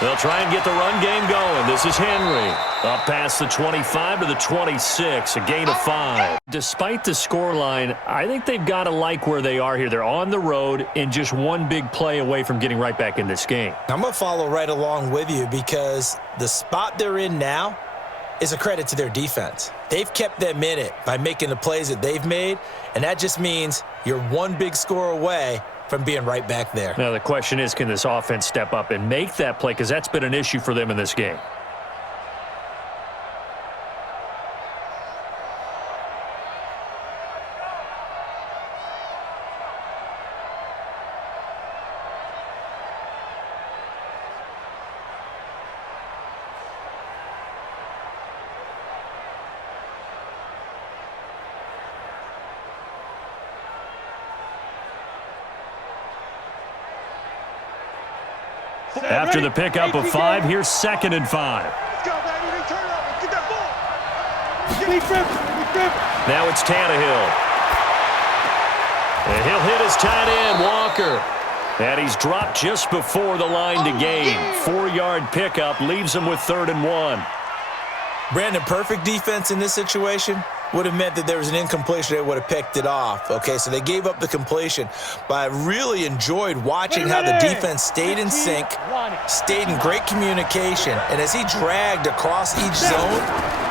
They'll try and get the run game going. This is Henry. Up past the 25 to the 26, a gain of 5. Despite the scoreline, I think they've got to like where they are here. They're on the road and just one big play away from getting right back in this game. I'm going to follow right along with you because the spot they're in now is a credit to their defense. They've kept them in it by making the plays that they've made, and that just means you're one big score away from being right back there. Now, the question is, can this offense step up and make that play? Because that's been an issue for them in this game. After the pickup of 5, here's 2nd and 5. Let's go, baby. Turn it over. Get that ball. Now it's Tannehill. And he'll hit his tight end, Walker. And he's dropped just before the line to gain. 4-yard pickup leaves him with 3rd and 1. Brandon, perfect defense in this situation would have meant that there was an incompletion. They would have picked it off. Okay, so they gave up the completion. But I really enjoyed watching how the defense stayed in sync, stayed in great communication. And as he dragged across each zone,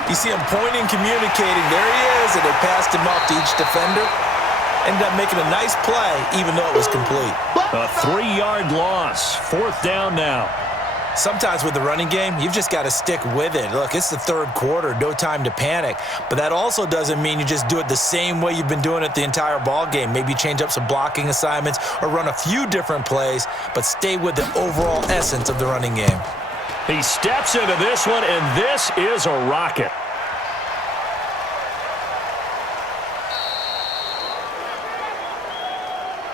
you see him pointing, communicating. There he is, and they passed him off to each defender. Ended up making a nice play, even though it was complete. A 3-yard loss. 4th down now. Sometimes with the running game, you've just got to stick with it. Look, it's the third quarter, no time to panic. But that also doesn't mean you just do it the same way you've been doing it the entire ball game. Maybe change up some blocking assignments or run a few different plays, but stay with the overall essence of the running game. He steps into this one, and this is a rocket.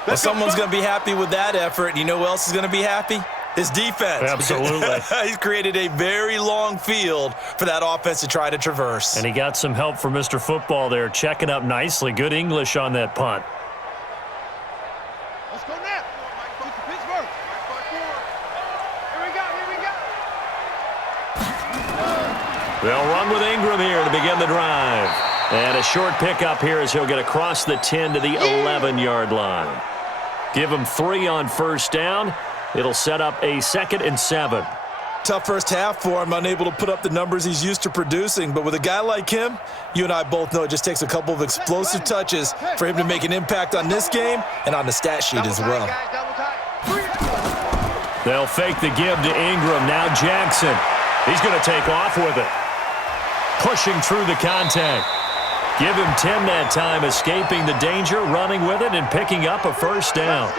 Well, someone's going to be happy with that effort. You know who else is going to be happy? His defense. Absolutely. He's created a very long field for that offense to try to traverse. And he got some help from Mr. Football there, checking up nicely. Good English on that punt. Let's go now. Pittsburgh. Here we go. They'll run with Ingram here to begin the drive. And a short pickup here as he'll get across the 10 to the 11-yard line. Give him 3 on 1st down. It'll set up a 2nd and 7. Tough first half for him, unable to put up the numbers he's used to producing. But with a guy like him, you and I both know it just takes a couple of explosive touches for him to make an impact on this game and on the stat sheet as well. They'll fake the give to Ingram. Now Jackson. He's going to take off with it. Pushing through the contact. Give him 10 that time, escaping the danger, running with it, and picking up a 1st down.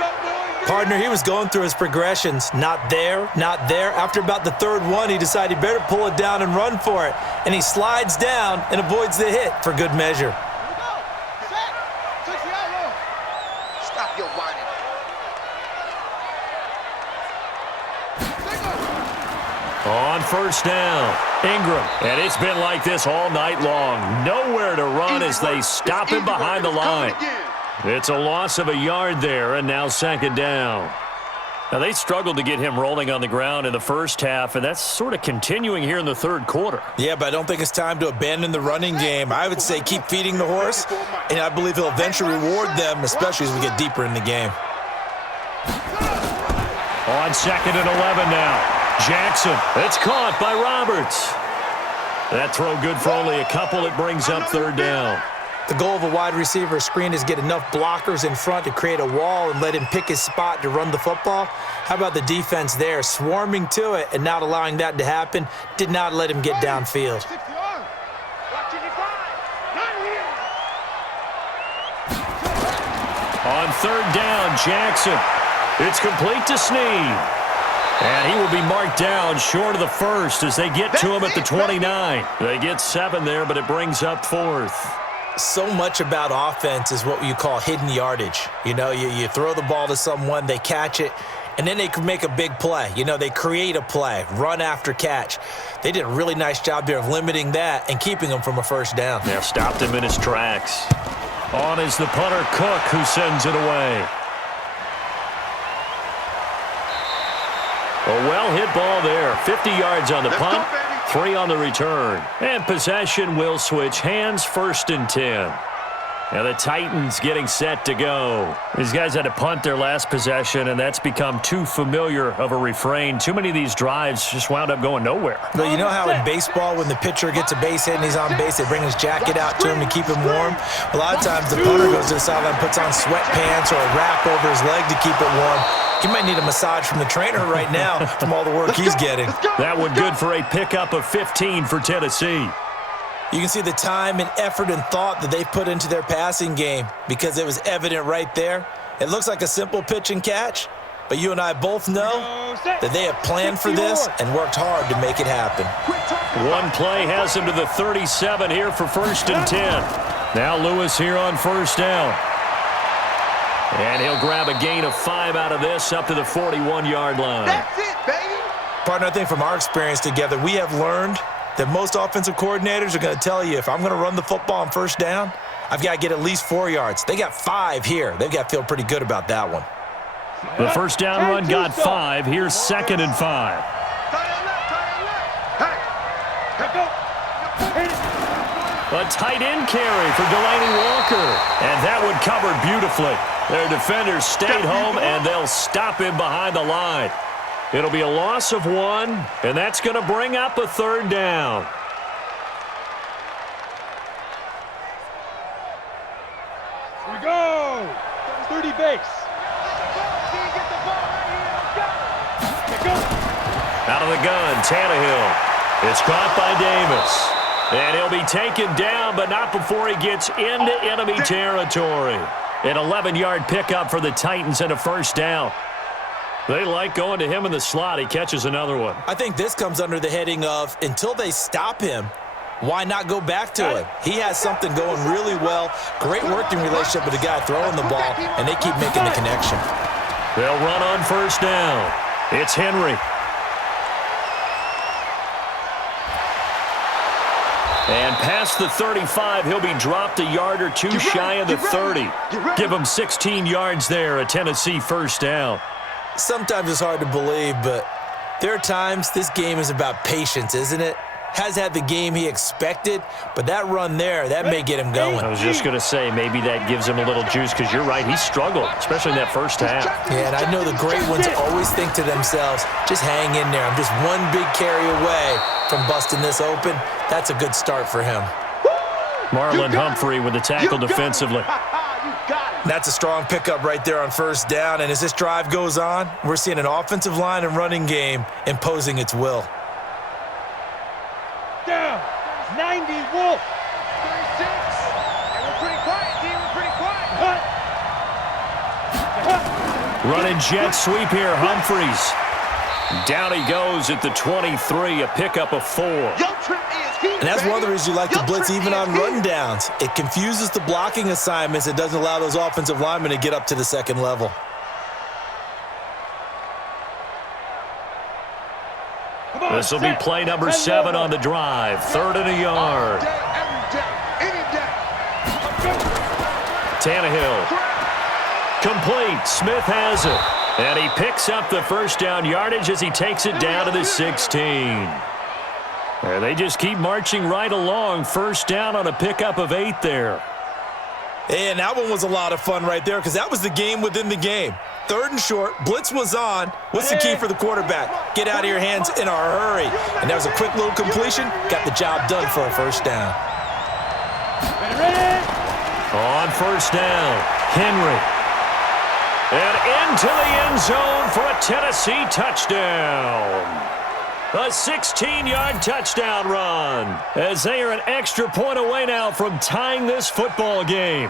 Partner, he was going through his progressions. Not there, not there. After about the 3rd one, he decided he better pull it down and run for it. And he slides down and avoids the hit for good measure. Stop your whining. On 1st down, Ingram. And it's been like this all night long. Nowhere to run as they stop him behind the line. It's a loss of a yard there, and now 2nd down. Now, they struggled to get him rolling on the ground in the first half, and that's sort of continuing here in the third quarter. Yeah, but I don't think it's time to abandon the running game. I would say keep feeding the horse, and I believe he'll eventually reward them, especially as we get deeper in the game. On 2nd and 11 now. Jackson. It's caught by Roberts. That throw good for only a couple. It brings up third down. The goal of a wide receiver screen is get enough blockers in front to create a wall and let him pick his spot to run the football. How about the defense there, swarming to it and not allowing that to happen? Did not let him get downfield. On third down, Jackson. It's complete to Snead. And he will be marked down short of the first as they get to him at the 29. They get 7 there, but it brings up 4th. So much about offense is what you call hidden yardage. You know, you throw the ball to someone, they catch it, and then they can make a big play. You know, they create a play, run after catch. They did a really nice job there of limiting that and keeping him from a first down. Yeah, stopped him in his tracks. On is the punter, Cook, who sends it away. A well-hit ball there. 50 yards on the punt, 3 on the return. And possession will switch hands, 1st and 10. Now the Titans getting set to go. These guys had to punt their last possession, and that's become too familiar of a refrain. Too many of these drives just wound up going nowhere. But you know how in baseball, when the pitcher gets a base hit and he's on base, they bring his jacket out to him to keep him warm? A lot of times the punter goes to the sideline, puts on sweatpants or a wrap over his leg to keep it warm. He might need a massage from the trainer right now from all the work he's getting. That one good for a pickup of 15 for Tennessee. You can see the time and effort and thought that they put into their passing game because it was evident right there. It looks like a simple pitch and catch, but you and I both know that they have planned for this and worked hard to make it happen. One play has him to the 37 here for 1st and 10. Now Lewis here on 1st down. And he'll grab a gain of 5 out of this up to the 41-yard line. That's it, baby. Partner, I think from our experience together, we have learned that most offensive coordinators are going to tell you, if I'm going to run the football on 1st down, I've got to get at least 4 yards. They got 5 here. They've got to feel pretty good about that one. The 1st down run got 5. Here's 2nd and 5. A tight end carry for Delaney Walker. And that one covered beautifully. Their defenders stayed home, and they'll stop him behind the line. It'll be a loss of 1, and that's going to bring up a 3rd down. Here we go. 30 base. Out of the gun, Tannehill. It's caught by Davis. And he'll be taken down, but not before he gets into enemy territory. An 11-yard pickup for the Titans and a 1st down. They like going to him in the slot. He catches another one. I think this comes under the heading of, until they stop him, why not go back to it? He has something going really well. Great working relationship with the guy throwing the ball, and they keep making the connection. They'll run on 1st down. It's Henry. And past the 35, he'll be dropped a yard or 2 shy of the 30. Give him 16 yards there, a Tennessee 1st down. Sometimes it's hard to believe, but there are times this game is about patience, isn't it? Has had the game he expected, but that run there, that may get him going. I was just going to say, maybe that gives him a little juice, because you're right, he struggled, especially in that first half. Yeah, and I know the great ones always think to themselves, just hang in there. I'm just one big carry away from busting this open. That's a good start for him. Marlon Humphrey with the tackle defensively. That's a strong pickup right there on 1st down, and as this drive goes on, we're seeing an offensive line and running game imposing its will. Down. 90 Wolf. 36. And we're pretty quiet, team. We're pretty quiet. Running jet sweep here, Humphreys. Down he goes at the 23, a pickup of 4. And that's one of the reasons you like to blitz even on rundowns. It confuses the blocking assignments. It doesn't allow those offensive linemen to get up to the 2nd level. This will be play number 7 on the drive. 3rd and a yard. Tannehill. Complete. Smith has it. And he picks up the first down yardage as he takes it down to the 16. And they just keep marching right along. First down on a pickup of 8 there. And that one was a lot of fun right there because that was the game within the game. 3rd and short, blitz was on. What's the key for the quarterback? Get out of your hands in a hurry. And that was a quick little completion. Got the job done for a first down. On first down, Henry. And into the end zone for a Tennessee touchdown. A 16-yard touchdown run as they are an extra point away now from tying this football game.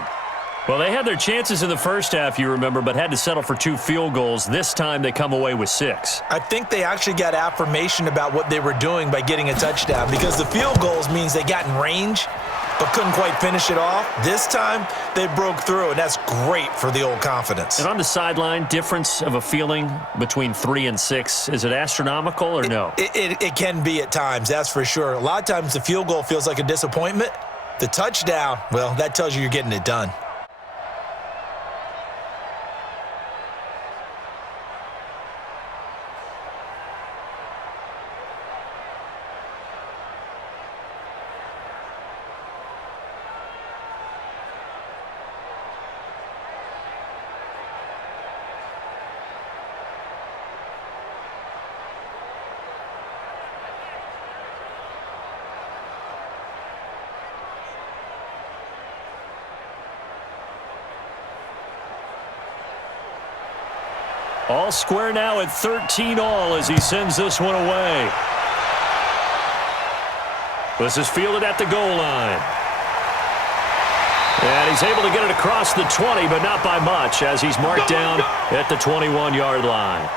Well, they had their chances in the first half, you remember, but had to settle for 2 field goals. This time they come away with 6. I think they actually got affirmation about what they were doing by getting a touchdown because the field goals means they got in range but couldn't quite finish it off. This time, they broke through, and that's great for the old confidence. And on the sideline, difference of a feeling between 3 and 6, is it astronomical or no? It can be at times, that's for sure. A lot of times the field goal feels like a disappointment. The touchdown, well, that tells you you're getting it done. All square now at 13 all as he sends this one away. This is fielded at the goal line. And he's able to get it across the 20, but not by much as he's marked down at the 21-yard line.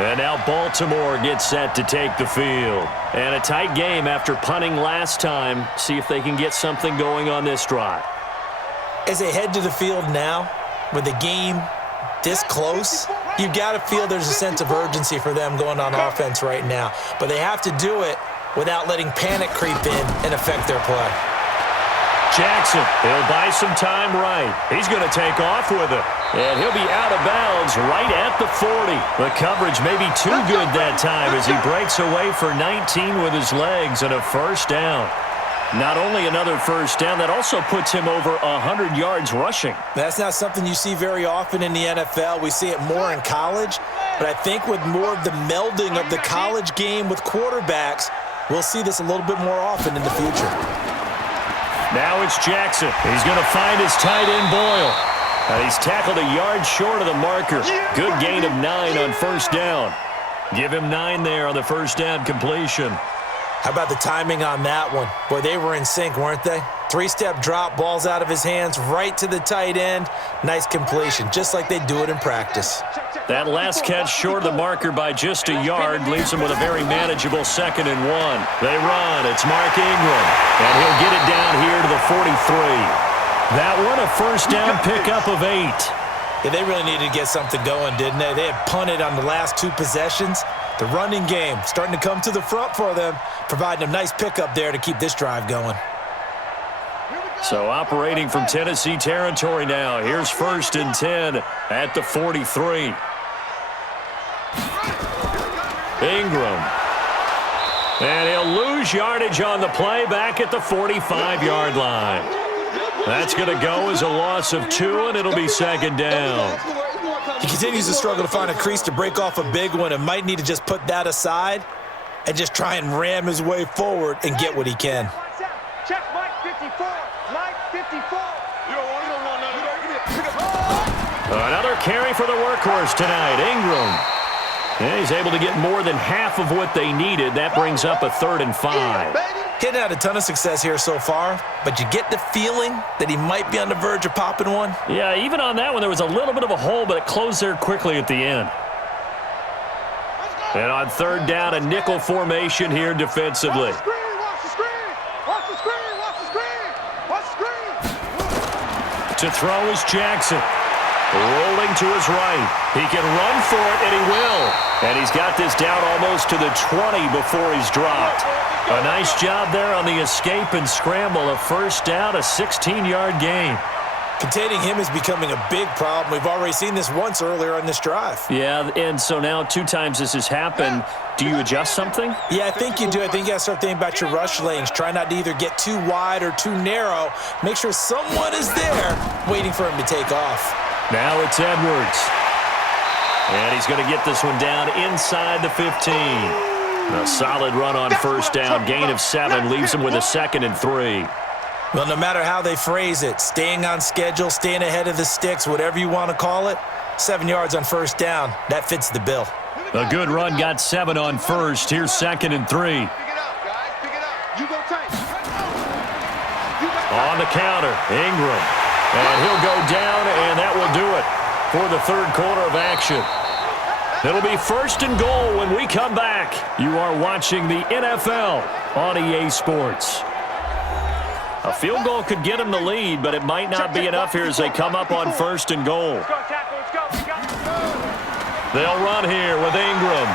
And now Baltimore gets set to take the field. And a tight game after punting last time. See if they can get something going on this drive. As they head to the field now, with the game this close, you've got to feel there's a sense of urgency for them going on offense right now. But they have to do it without letting panic creep in and affect their play. Jackson, he'll buy some time right. He's going to take off with it. And he'll be out of bounds right at the 40. The coverage may be too good that time as he breaks away for 19 with his legs and a first down. Not only another first down, that also puts him over 100 yards rushing. That's not something you see very often in the NFL. We see it more in college. But I think with more of the melding of the college game with quarterbacks, we'll see this a little bit more often in the future. Now it's Jackson. He's going to find his tight end Boyle. And he's tackled a yard short of the marker. Good gain of 9 on first down. Give him 9 there on the first down completion. How about the timing on that one? Boy, they were in sync, weren't they? 3-step drop, balls out of his hands, right to the tight end. Nice completion, just like they do it in practice. That last catch short of the marker by just a yard leaves him with a very manageable 2nd and 1. They run. It's Mark Ingram, and he'll get it down here to the 43. That one, a first down pickup of 8. Yeah, they really needed to get something going, didn't they? They had punted on the last 2 possessions. The running game starting to come to the front for them, providing a nice pickup there to keep this drive going. So operating from Tennessee territory now. Here's 1st and 10 at the 43. Ingram. And he'll lose yardage on the play back at the 45-yard line. That's going to go as a loss of 2, and it'll be 2nd down. He continues to struggle to find a crease to break off a big one and might need to just put that aside and just try and ram his way forward and get what he can. Check Mike 54. Mike 54. Another carry for the workhorse tonight, Ingram. And he's able to get more than half of what they needed. That brings up a 3rd and 5. He hadn't had a ton of success here so far, but you get the feeling that he might be on the verge of popping one. Yeah, even on that one, there was a little bit of a hole, but it closed there quickly at the end. And on 3rd down, a nickel formation here defensively. Watch the screen! Watch the screen! Watch the screen! Watch the screen! To throw is Jackson. Rolling to his right. He can run for it, and he will. And he's got this down almost to the 20 before he's dropped. A nice job there on the escape and scramble. A first down, a 16-yard gain. Containing him is becoming a big problem. We've already seen this once earlier on this drive. Yeah, and so now 2 times this has happened. Do you adjust something? Yeah, I think you do. I think you got to start thinking about your rush lanes. Try not to either get too wide or too narrow. Make sure someone is there waiting for him to take off. Now it's Edwards. And he's going to get this one down inside the 15. A solid run on first down. Gain of 7 leaves him with a 2nd and 3. Well, no matter how they phrase it, staying on schedule, staying ahead of the sticks, whatever you want to call it, 7 yards on first down, that fits the bill. A good run got 7 on first. Here's 2nd and 3. Pick it up, guys. Pick it up. You go tight. On the counter, Ingram. And he'll go down, and that will do it for the 3rd quarter of action. It'll be 1st and goal when we come back. You are watching the NFL on EA Sports. A field goal could get them the lead, but it might not be enough here as they come up on 1st and goal. They'll run here with Ingram.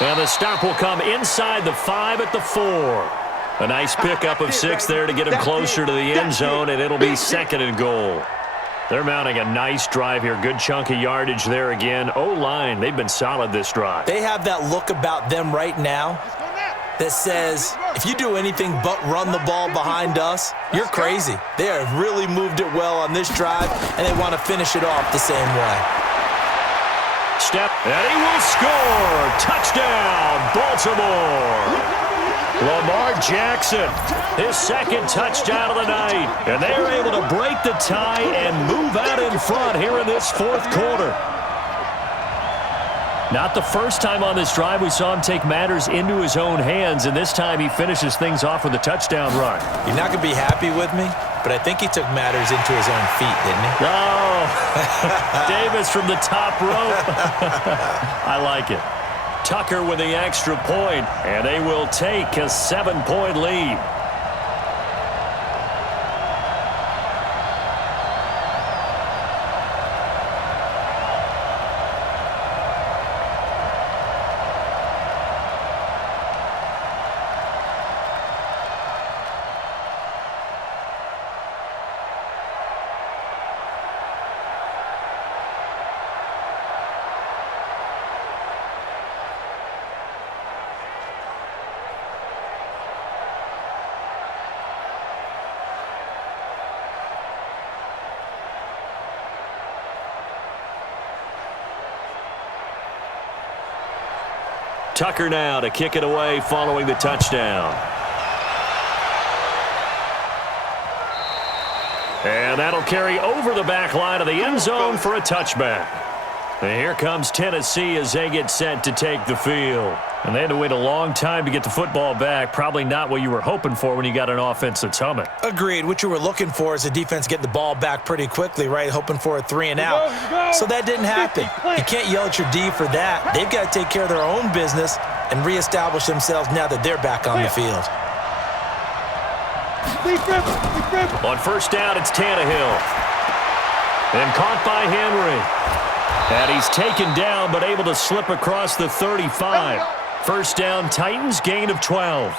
And the stop will come inside the 5 at the 4. A nice pickup of 6 there to get him closer to the end zone, and it'll be 2nd and goal. They're mounting a nice drive here. Good chunk of yardage there again. O-line, they've been solid this drive. They have that look about them right now that says, if you do anything but run the ball behind us, you're crazy. They have really moved it well on this drive, and they want to finish it off the same way. Step, and he will score. Touchdown, Baltimore. Lamar Jackson, his 2nd touchdown of the night. And they are able to break the tie and move out in front here in this 4th quarter. Not the first time on this drive we saw him take matters into his own hands, and this time he finishes things off with a touchdown run. You're not going to be happy with me, but I think he took matters into his own feet, didn't he? Oh, Davis from the top rope. I like it. Tucker with the extra point, and they will take a 7-point lead. Tucker now to kick it away following the touchdown. And that'll carry over the back line of the end zone for a touchback. And here comes Tennessee as they get set to take the field. And they had to wait a long time to get the football back. Probably not what you were hoping for when you got an offense that's humming. Agreed. What you were looking for is the defense get the ball back pretty quickly, right? Hoping for a 3 and out. So that didn't happen. You can't yell at your D for that. They've got to take care of their own business and reestablish themselves now that they're back on the field. On first down, it's Tannehill. And caught by Henry. And he's taken down but able to slip across the 35. First down, Titans, gain of 12.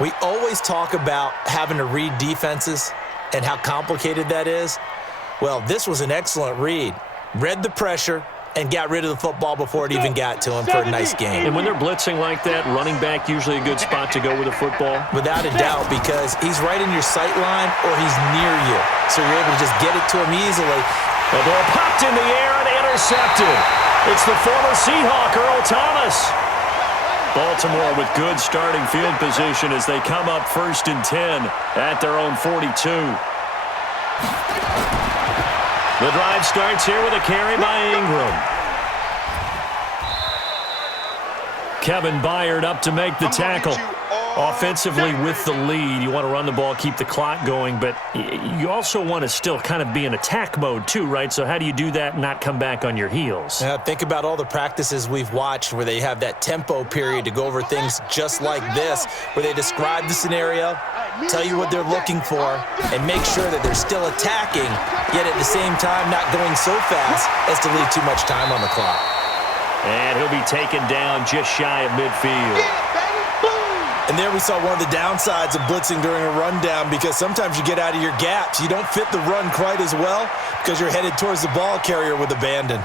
We always talk about having to read defenses and how complicated that is. Well, this was an excellent read. Read the pressure and got rid of the football before it even got to him for a nice game. And when they're blitzing like that, running back usually a good spot to go with the football? Without a doubt, because he's right in your sight line or he's near you. So you're able to just get it to him easily. The ball popped in the air and intercepted. It's the former Seahawk, Earl Thomas. Baltimore with good starting field position as they come up 1st and 10 at their own 42. The drive starts here with a carry by Ingram. Kevin Byard up to make the tackle. Offensively with the lead, you want to run the ball, keep the clock going, but you also want to still kind of be in attack mode too, right? So how do you do that and not come back on your heels? Think about all the practices we've watched where they have that tempo period to go over things just like this, where they describe the scenario, tell you what they're looking for, and make sure that they're still attacking, yet at the same time not going so fast as to leave too much time on the clock. And he'll be taken down just shy of midfield. And there we saw one of the downsides of blitzing during a rundown, because sometimes you get out of your gaps. You don't fit the run quite as well because you're headed towards the ball carrier with abandon.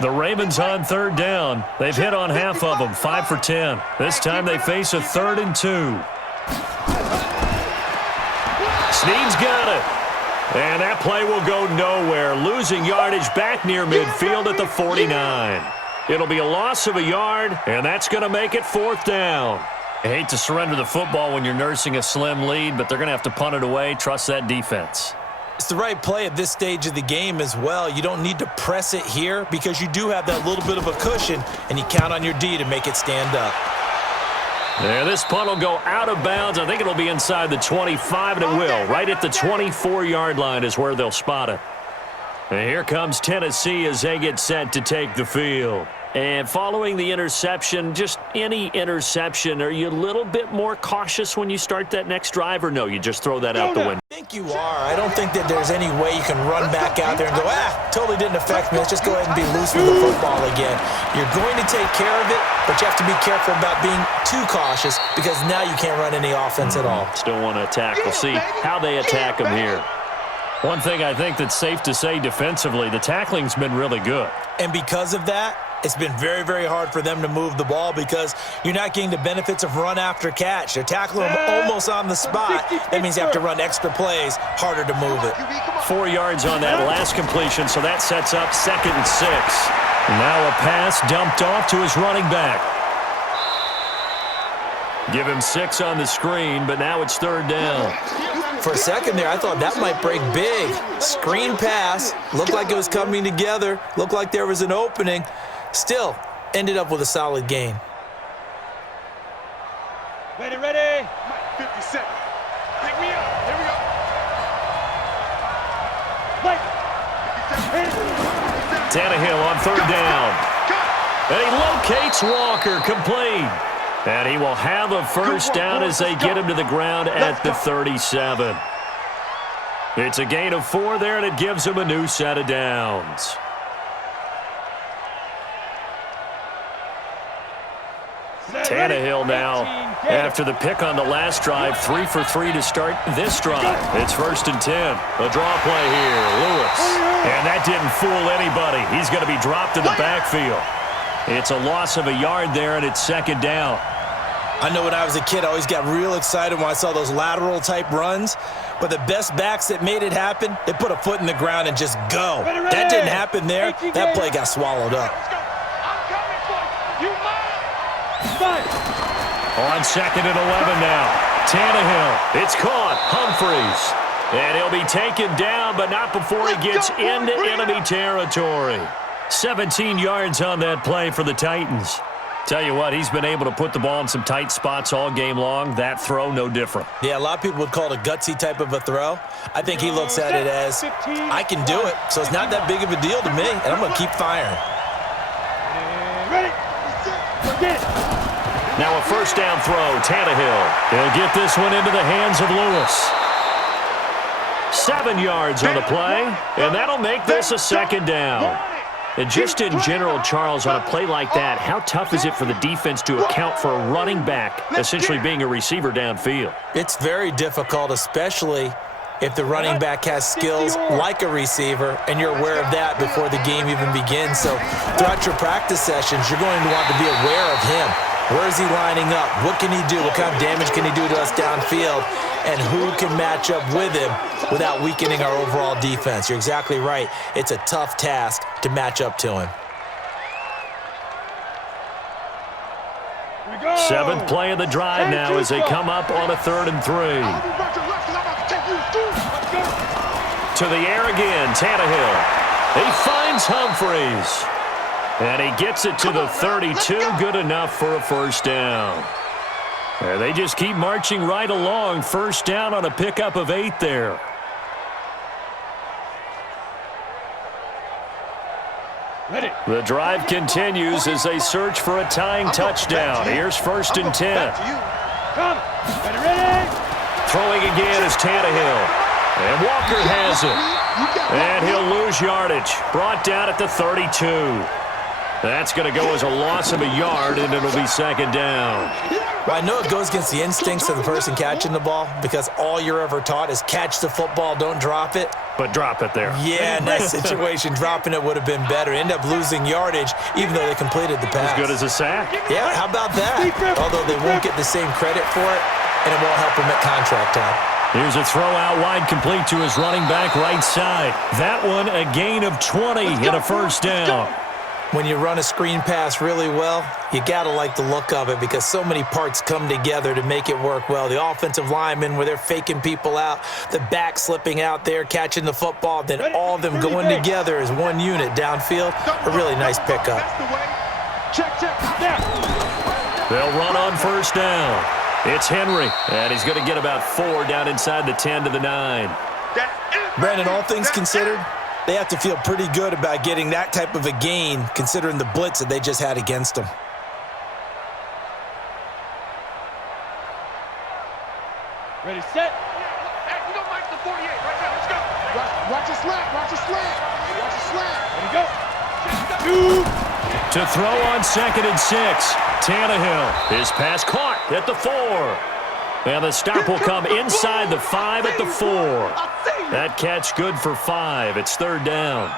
The Ravens on third down. They've hit on half of them, 5 for 10. This time they face a 3rd and 2. Snead's got it. And that play will go nowhere, losing yardage back near midfield at the 49. It'll be a loss of a yard, and that's going to make it 4th down. I hate to surrender the football when you're nursing a slim lead, but they're going to have to punt it away. Trust that defense. It's the right play at this stage of the game as well. You don't need to press it here because you do have that little bit of a cushion, and you count on your D to make it stand up. Yeah, this punt will go out of bounds. I think it'll be inside the 25, and it will. Right at the 24-yard line is where they'll spot it. And here comes Tennessee as they get set to take the field. And following the interception, just any interception, are you a little bit more cautious when you start that next drive, or no, you just throw that out the window? I think you are. I don't think that there's any way you can run back out there and go, totally didn't affect me. Let's just go ahead and be loose with the football again. You're going to take care of it, but you have to be careful about being too cautious because now you can't run any offense at all. Still want to attack. We'll see how they attack them here. One thing I think that's safe to say defensively, the tackling's been really good. And because of that, it's been very, very hard for them to move the ball because you're not getting the benefits of run after catch. They're tackling them almost on the spot. That means you have to run extra plays, harder to move it. 4 yards on that last completion, so that sets up 2nd and 6. Now a pass dumped off to his running back. Give him 6 on the screen, but now it's 3rd down. For a second there, I thought that might break big. Screen pass. Looked like it was coming together. Looked like there was an opening. Still, ended up with a solid gain. Ready, ready. 50 seconds. Pick me up. Here we go. Wait. Tannehill on 3rd down. And he locates Walker, complete. And he will have a 1st down as they get him to the ground at the 37. It's a gain of 4 there, and it gives him a new set of downs. Tannehill now, after the pick on the last drive, 3 for 3 to start this drive. It's 1st and 10. A draw play here, Lewis. And that didn't fool anybody. He's going to be dropped in the backfield. It's a loss of a yard there, and it's 2nd down. I know when I was a kid, I always got real excited when I saw those lateral-type runs. But the best backs that made it happen, they put a foot in the ground and just go. That didn't happen there. That play got swallowed up. On 2nd and 11 now. Tannehill. It's caught. Humphreys. And he'll be taken down, but not before he gets into enemy territory. 17 yards on that play for the Titans. Tell you what, he's been able to put the ball in some tight spots all game long. That throw, no different. Yeah, a lot of people would call it a gutsy type of a throw. I think he looks at it as, I can do it, so it's not that big of a deal to me, and I'm going to keep firing. Ready. Now a 1st down throw, Tannehill. He'll get this one into the hands of Lewis. 7 yards on the play, and that'll make this a 2nd down. And just in general, Charles, on a play like that, how tough is it for the defense to account for a running back essentially being a receiver downfield? It's very difficult, especially if the running back has skills like a receiver, and you're aware of that before the game even begins. So throughout your practice sessions, you're going to want to be aware of him. Where is he lining up? What can he do? What kind of damage can he do to us downfield? And who can match up with him without weakening our overall defense? You're exactly right. It's a tough task to match up to him. 7th play of the drive now as they come up on a 3rd and 3. To the air again, Tannehill. He finds Humphreys. And he gets it to the 32, good enough for a 1st down. And they just keep marching right along. 1st down on a pickup of 8 there. Ready. The drive continues as they search for a tying touchdown. Here's 1st and 10. Come. Ready. Throwing again is Tannehill. And Walker has it. And he'll lose yardage. Brought down at the 32. That's going to go as a loss of a yard, and it'll be second down. Well, I know it goes against the instincts of the person catching the ball because all you're ever taught is catch the football, don't drop it. But drop it there. Yeah, in that situation, dropping it would have been better. End up losing yardage, even though they completed the pass. As good as a sack. Yeah, how about that? Although they won't get the same credit for it, and it won't help them at contract time. Here's a throw out wide, complete to his running back right side. That one a gain of 20 and a first down. When you run a screen pass really well, you got to like the look of it because so many parts come together to make it work well. The offensive linemen, where they're faking people out, the back slipping out there, catching the football, then all of them going together as one unit downfield. A really nice pickup. They'll run on first down. It's Henry, and he's going to get about 4 down inside the 10 to the 9. Brandon, all things considered, they have to feel pretty good about getting that type of a gain considering the blitz that they just had against them. Ready, set. Hey, we don't like the 48 right now. Let's go. Watch it slant. Watch it slant. Watch it slant. Ready, go. To throw on 2nd and 6. Tannehill. His pass caught at the 4. And the stop will come inside the 5 at the 4. That catch good for 5. It's 3rd down.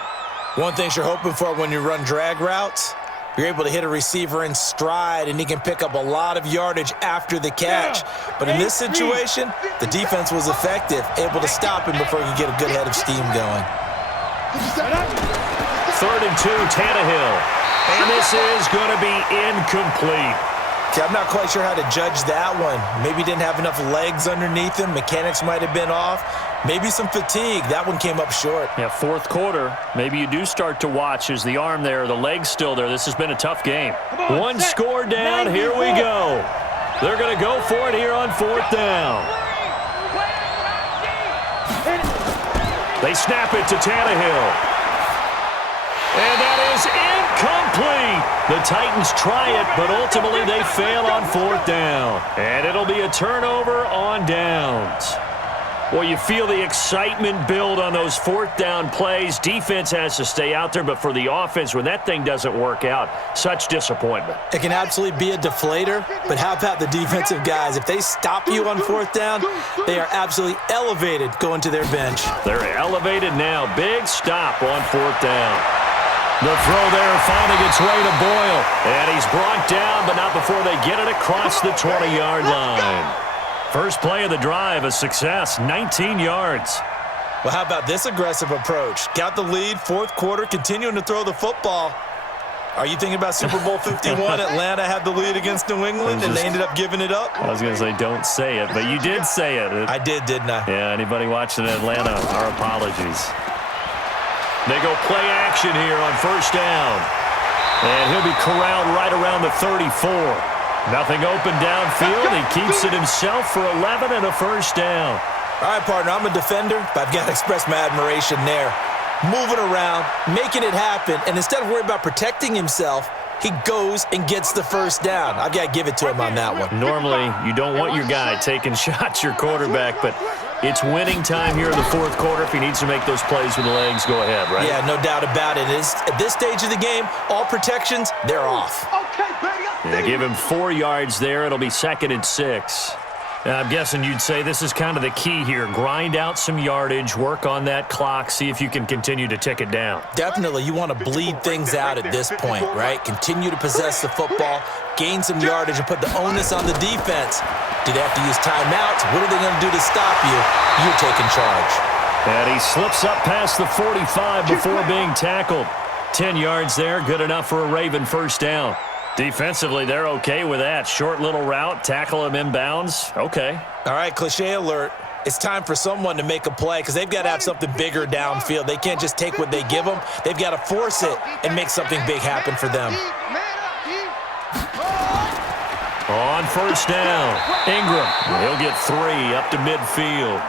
One thing you're hoping for when you run drag routes, you're able to hit a receiver in stride, and he can pick up a lot of yardage after the catch. But in this situation, the defense was effective, able to stop him before he could get a good head of steam going. 3rd and 2, Tannehill. And this is going to be incomplete. Okay, I'm not quite sure how to judge that one. Maybe didn't have enough legs underneath him. Mechanics might have been off. Maybe some fatigue. That one came up short. Yeah, 4th quarter. Maybe you do start to watch as the arm there, the leg's still there. This has been a tough game. One score down. Here we go. They're going to go for it here on 4th down. They snap it to Tannehill. And that is incomplete. The Titans try it, but ultimately they fail on 4th down. And it'll be a turnover on downs. Well, you feel the excitement build on those 4th down plays. Defense has to stay out there, but for the offense, when that thing doesn't work out, such disappointment. It can absolutely be a deflator, but how about the defensive guys? If they stop you on 4th down, they are absolutely elevated going to their bench. They're elevated now. Big stop on 4th down. The throw there finding its way to Boyle. And he's brought down, but not before they get it across the 20-yard line. First play of the drive, a success, 19 yards. Well, how about this aggressive approach? Got the lead, 4th quarter, continuing to throw the football. Are you thinking about Super Bowl 51? Atlanta had the lead against New England, and they ended up giving it up? I was going to say don't say it, but you did say it. I didn't I? Yeah, anybody watching Atlanta, our apologies. They go play action here on 1st down. And he'll be corralled right around the 34. Nothing open downfield. He keeps it himself for 11 and a first down. All right, partner, I'm a defender, but I've got to express my admiration there. Moving around, making it happen, and instead of worrying about protecting himself, he goes and gets the first down. I've got to give it to him on that one. Normally, you don't want your guy taking shots, your quarterback, but it's winning time here in the 4th quarter. If he needs to make those plays with the legs, go ahead, right? Yeah, no doubt about it. At this stage of the game, all protections, they're off. Yeah, give him 4 yards there. It'll be 2nd and 6. I'm guessing you'd say this is kind of the key here. Grind out some yardage, work on that clock, see if you can continue to tick it down. Definitely. You want to bleed things out at this point, right? Continue to possess the football, gain some yardage, and put the onus on the defense. Do they have to use timeouts? What are they going to do to stop you? You're taking charge. And he slips up past the 45 before being tackled. 10 yards there, good enough for a Raven first down. Defensively, they're okay with that. Short little route, tackle him inbounds. Okay. All right, cliche alert. It's time for someone to make a play because they've got to have something bigger downfield. They can't just take what they give them. They've got to force it and make something big happen for them. On first down, Ingram. He'll get 3 up to midfield.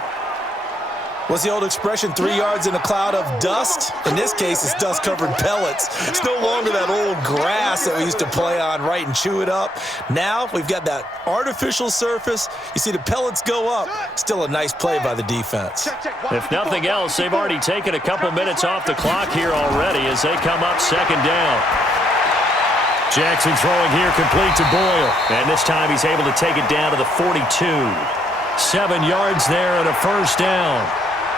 What's the old expression, 3 yards in a cloud of dust? In this case, it's dust-covered pellets. It's no longer that old grass that we used to play on, right, and chew it up. Now we've got that artificial surface. You see the pellets go up. Still a nice play by the defense. If nothing else, they've already taken a couple minutes off the clock here already as they come up 2nd down. Jackson throwing here complete to Boyle. And this time he's able to take it down to the 42. 7 yards there and a first down.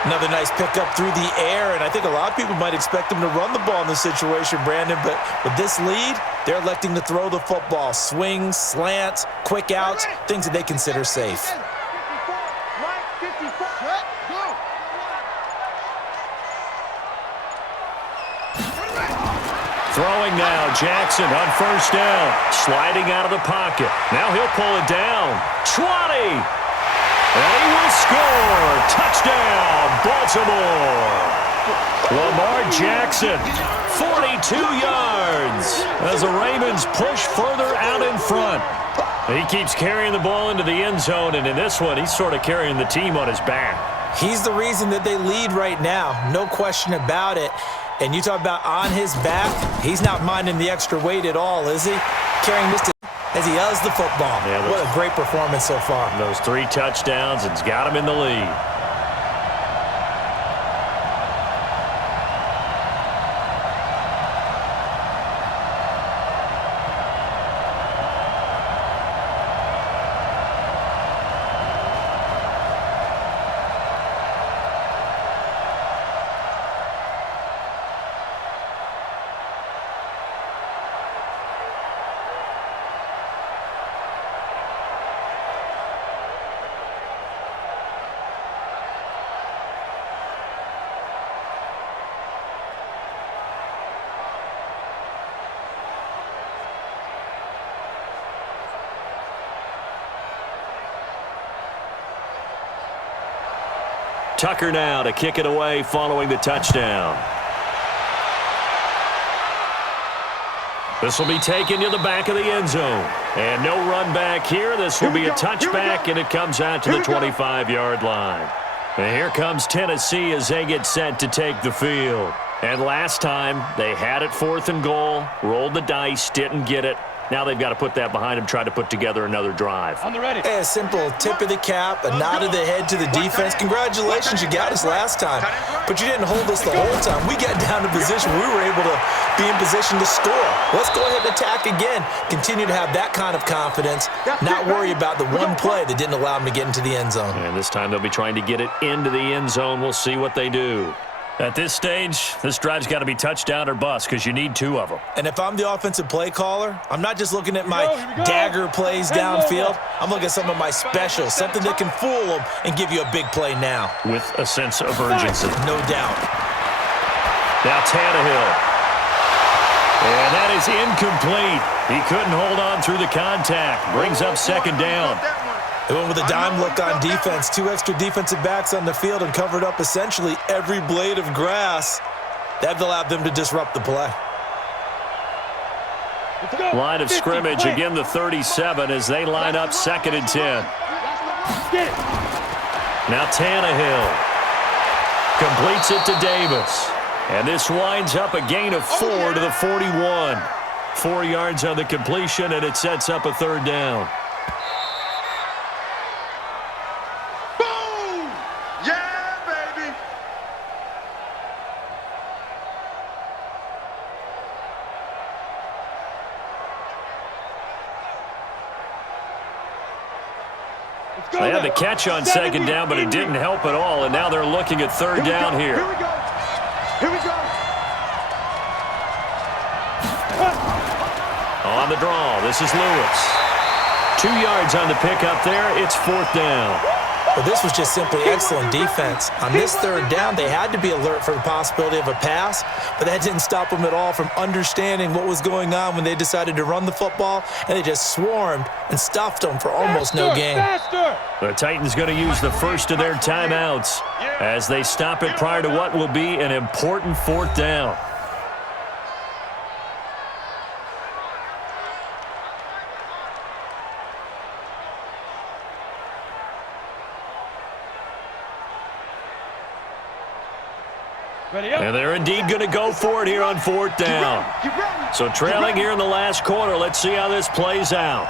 Another nice pickup through the air, and I think a lot of people might expect him to run the ball in this situation, Brandon, but with this lead, they're electing to throw the football. Swings, slants, quick outs, things that they consider safe. Throwing now, Jackson on first down. Sliding out of the pocket. Now he'll pull it down. 20! And he will score. Touchdown, Baltimore. Lamar Jackson, 42 yards as the Ravens push further out in front. He keeps carrying the ball into the end zone, and in this one, he's sort of carrying the team on his back. He's the reason that they lead right now, no question about it. And you talk about on his back, he's not minding the extra weight at all, is he? Carrying this as he does the football. Yeah, what a great performance so far. Those 3 touchdowns, and it's got him in the lead. Tucker now to kick it away following the touchdown. This will be taken to the back of the end zone. And no run back here. This will be a touchback, and it comes out to the 25-yard line. And here comes Tennessee as they get set to take the field. And last time, they had it 4th and goal, rolled the dice, didn't get it. Now they've got to put that behind them, try to put together another drive. On the ready. A simple tip of the cap, a nod of the head to the defense. Congratulations, you got us last time. But you didn't hold us the whole time. We got down to position. We were able to be in position to score. Let's go ahead and attack again. Continue to have that kind of confidence, not worry about the one play that didn't allow them to get into the end zone. And this time they'll be trying to get it into the end zone. We'll see what they do. At this stage, this drive's got to be touchdown or bust because you need 2 of them. And if I'm the offensive play caller, I'm not just looking at my dagger plays downfield. I'm looking at some of my specials, something that can fool them and give you a big play now. With a sense of urgency. No doubt. Now Tannehill. And that is incomplete. He couldn't hold on through the contact. Brings up 2nd down. They went with a dime look on defense. 2 extra defensive backs on the field and covered up essentially every blade of grass. That allowed them to disrupt the play. Line of scrimmage, again the 37 as they line up 2nd and 10. Now Tannehill completes it to Davis. And this winds up a gain of 4 to the 41. 4 yards on the completion, and it sets up a 3rd down. They had the catch on 2nd down, but it didn't help at all, and now they're looking at 3rd down here. Here we go. Here we go. On the draw, this is Lewis. 2 yards on the pickup there. It's 4th down. Well, this was just simply excellent defense. On this 3rd down, they had to be alert for the possibility of a pass, but that didn't stop them at all from understanding what was going on when they decided to run the football, and they just swarmed and stuffed them for almost no gain. The Titans going to use the first of their timeouts as they stop it prior to what will be an important 4th down. And they're indeed going to go for it here on 4th down. So trailing here in the last quarter, let's see how this plays out.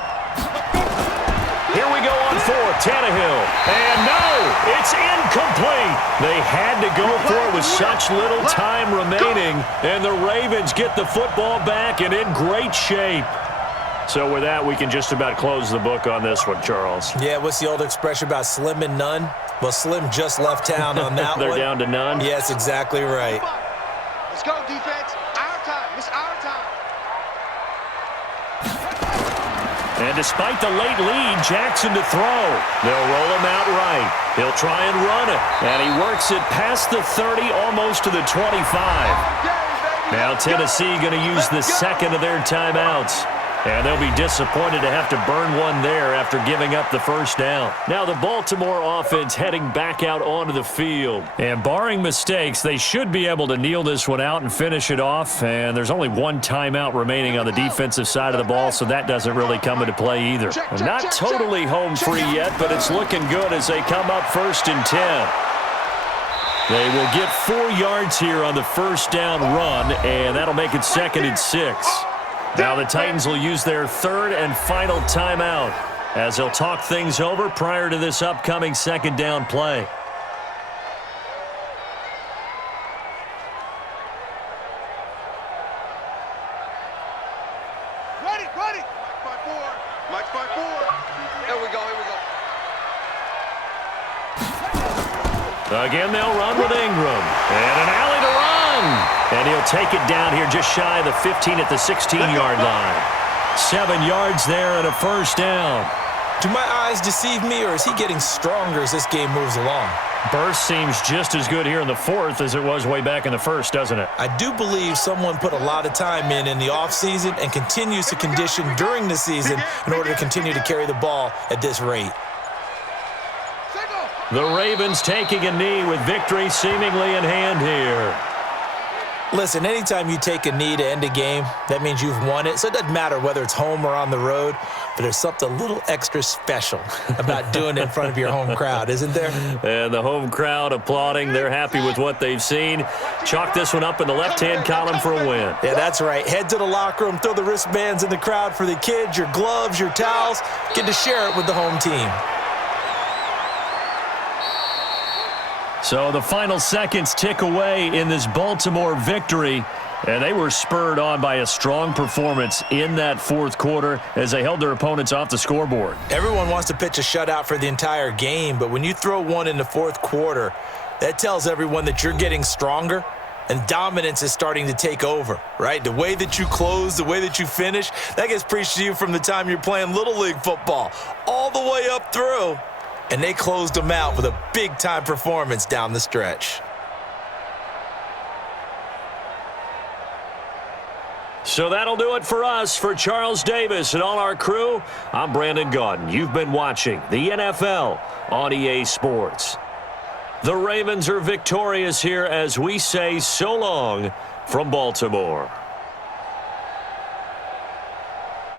Here we go on fourth. Tannehill. And no, it's incomplete. They had to go for it with such little time remaining. And the Ravens get the football back and in great shape. So with that, we can just about close the book on this one, Charles. Yeah, what's the old expression about slim and none? Well, Slim just left town on that They're one. down to none? Yes, exactly right. Let's go, defense. Our time. It's our time. And despite the late lead, Jackson to throw. They'll roll him out right. He'll try and run it. And he works it past the 30, almost to the 25. Now Tennessee going to use the second of their timeouts. And they'll be disappointed to have to burn one there after giving up the first down. Now the Baltimore offense heading back out onto the field. And barring mistakes, they should be able to kneel this one out and finish it off. And there's only one timeout remaining on the defensive side of the ball, so that doesn't really come into play either. Not totally home free yet, but it's looking good as they come up 1st and 10. They will get 4 yards here on the first down run, and that'll make it 2nd and 6. Now the Titans will use their 3rd and final timeout as they'll talk things over prior to this upcoming 2nd down play. Ready. Mike's by 4. Here we go. Again, they'll run with Ingram. And an alley to run. And he'll take it down here just shy of the 15 at the 16-yard line. 7 yards there and a first down. Do my eyes deceive me, or is he getting stronger as this game moves along? Burst seems just as good here in the 4th as it was way back in the 1st, doesn't it? I do believe someone put a lot of time in the offseason and continues to condition during the season in order to continue to carry the ball at this rate. The Ravens taking a knee with victory seemingly in hand here. Listen, anytime you take a knee to end a game, that means you've won it. So it doesn't matter whether it's home or on the road, but there's something a little extra special about doing it in front of your home crowd, isn't there? And the home crowd applauding. They're happy with what they've seen. Chalk this one up in the left-hand column for a win. Yeah, that's right. Head to the locker room, throw the wristbands in the crowd for the kids, your gloves, your towels. Get to share it with the home team. So the final seconds tick away in this Baltimore victory, and they were spurred on by a strong performance in that 4th quarter as they held their opponents off the scoreboard. Everyone wants to pitch a shutout for the entire game, but when you throw one in the 4th quarter, that tells everyone that you're getting stronger and dominance is starting to take over, right? The way that you close, the way that you finish, that gets preached to you from the time you're playing Little League football all the way up through. And they closed them out with a big-time performance down the stretch. So that'll do it for us. For Charles Davis and all our crew, I'm Brandon Gaudin. You've been watching the NFL on EA Sports. The Ravens are victorious here as we say so long from Baltimore.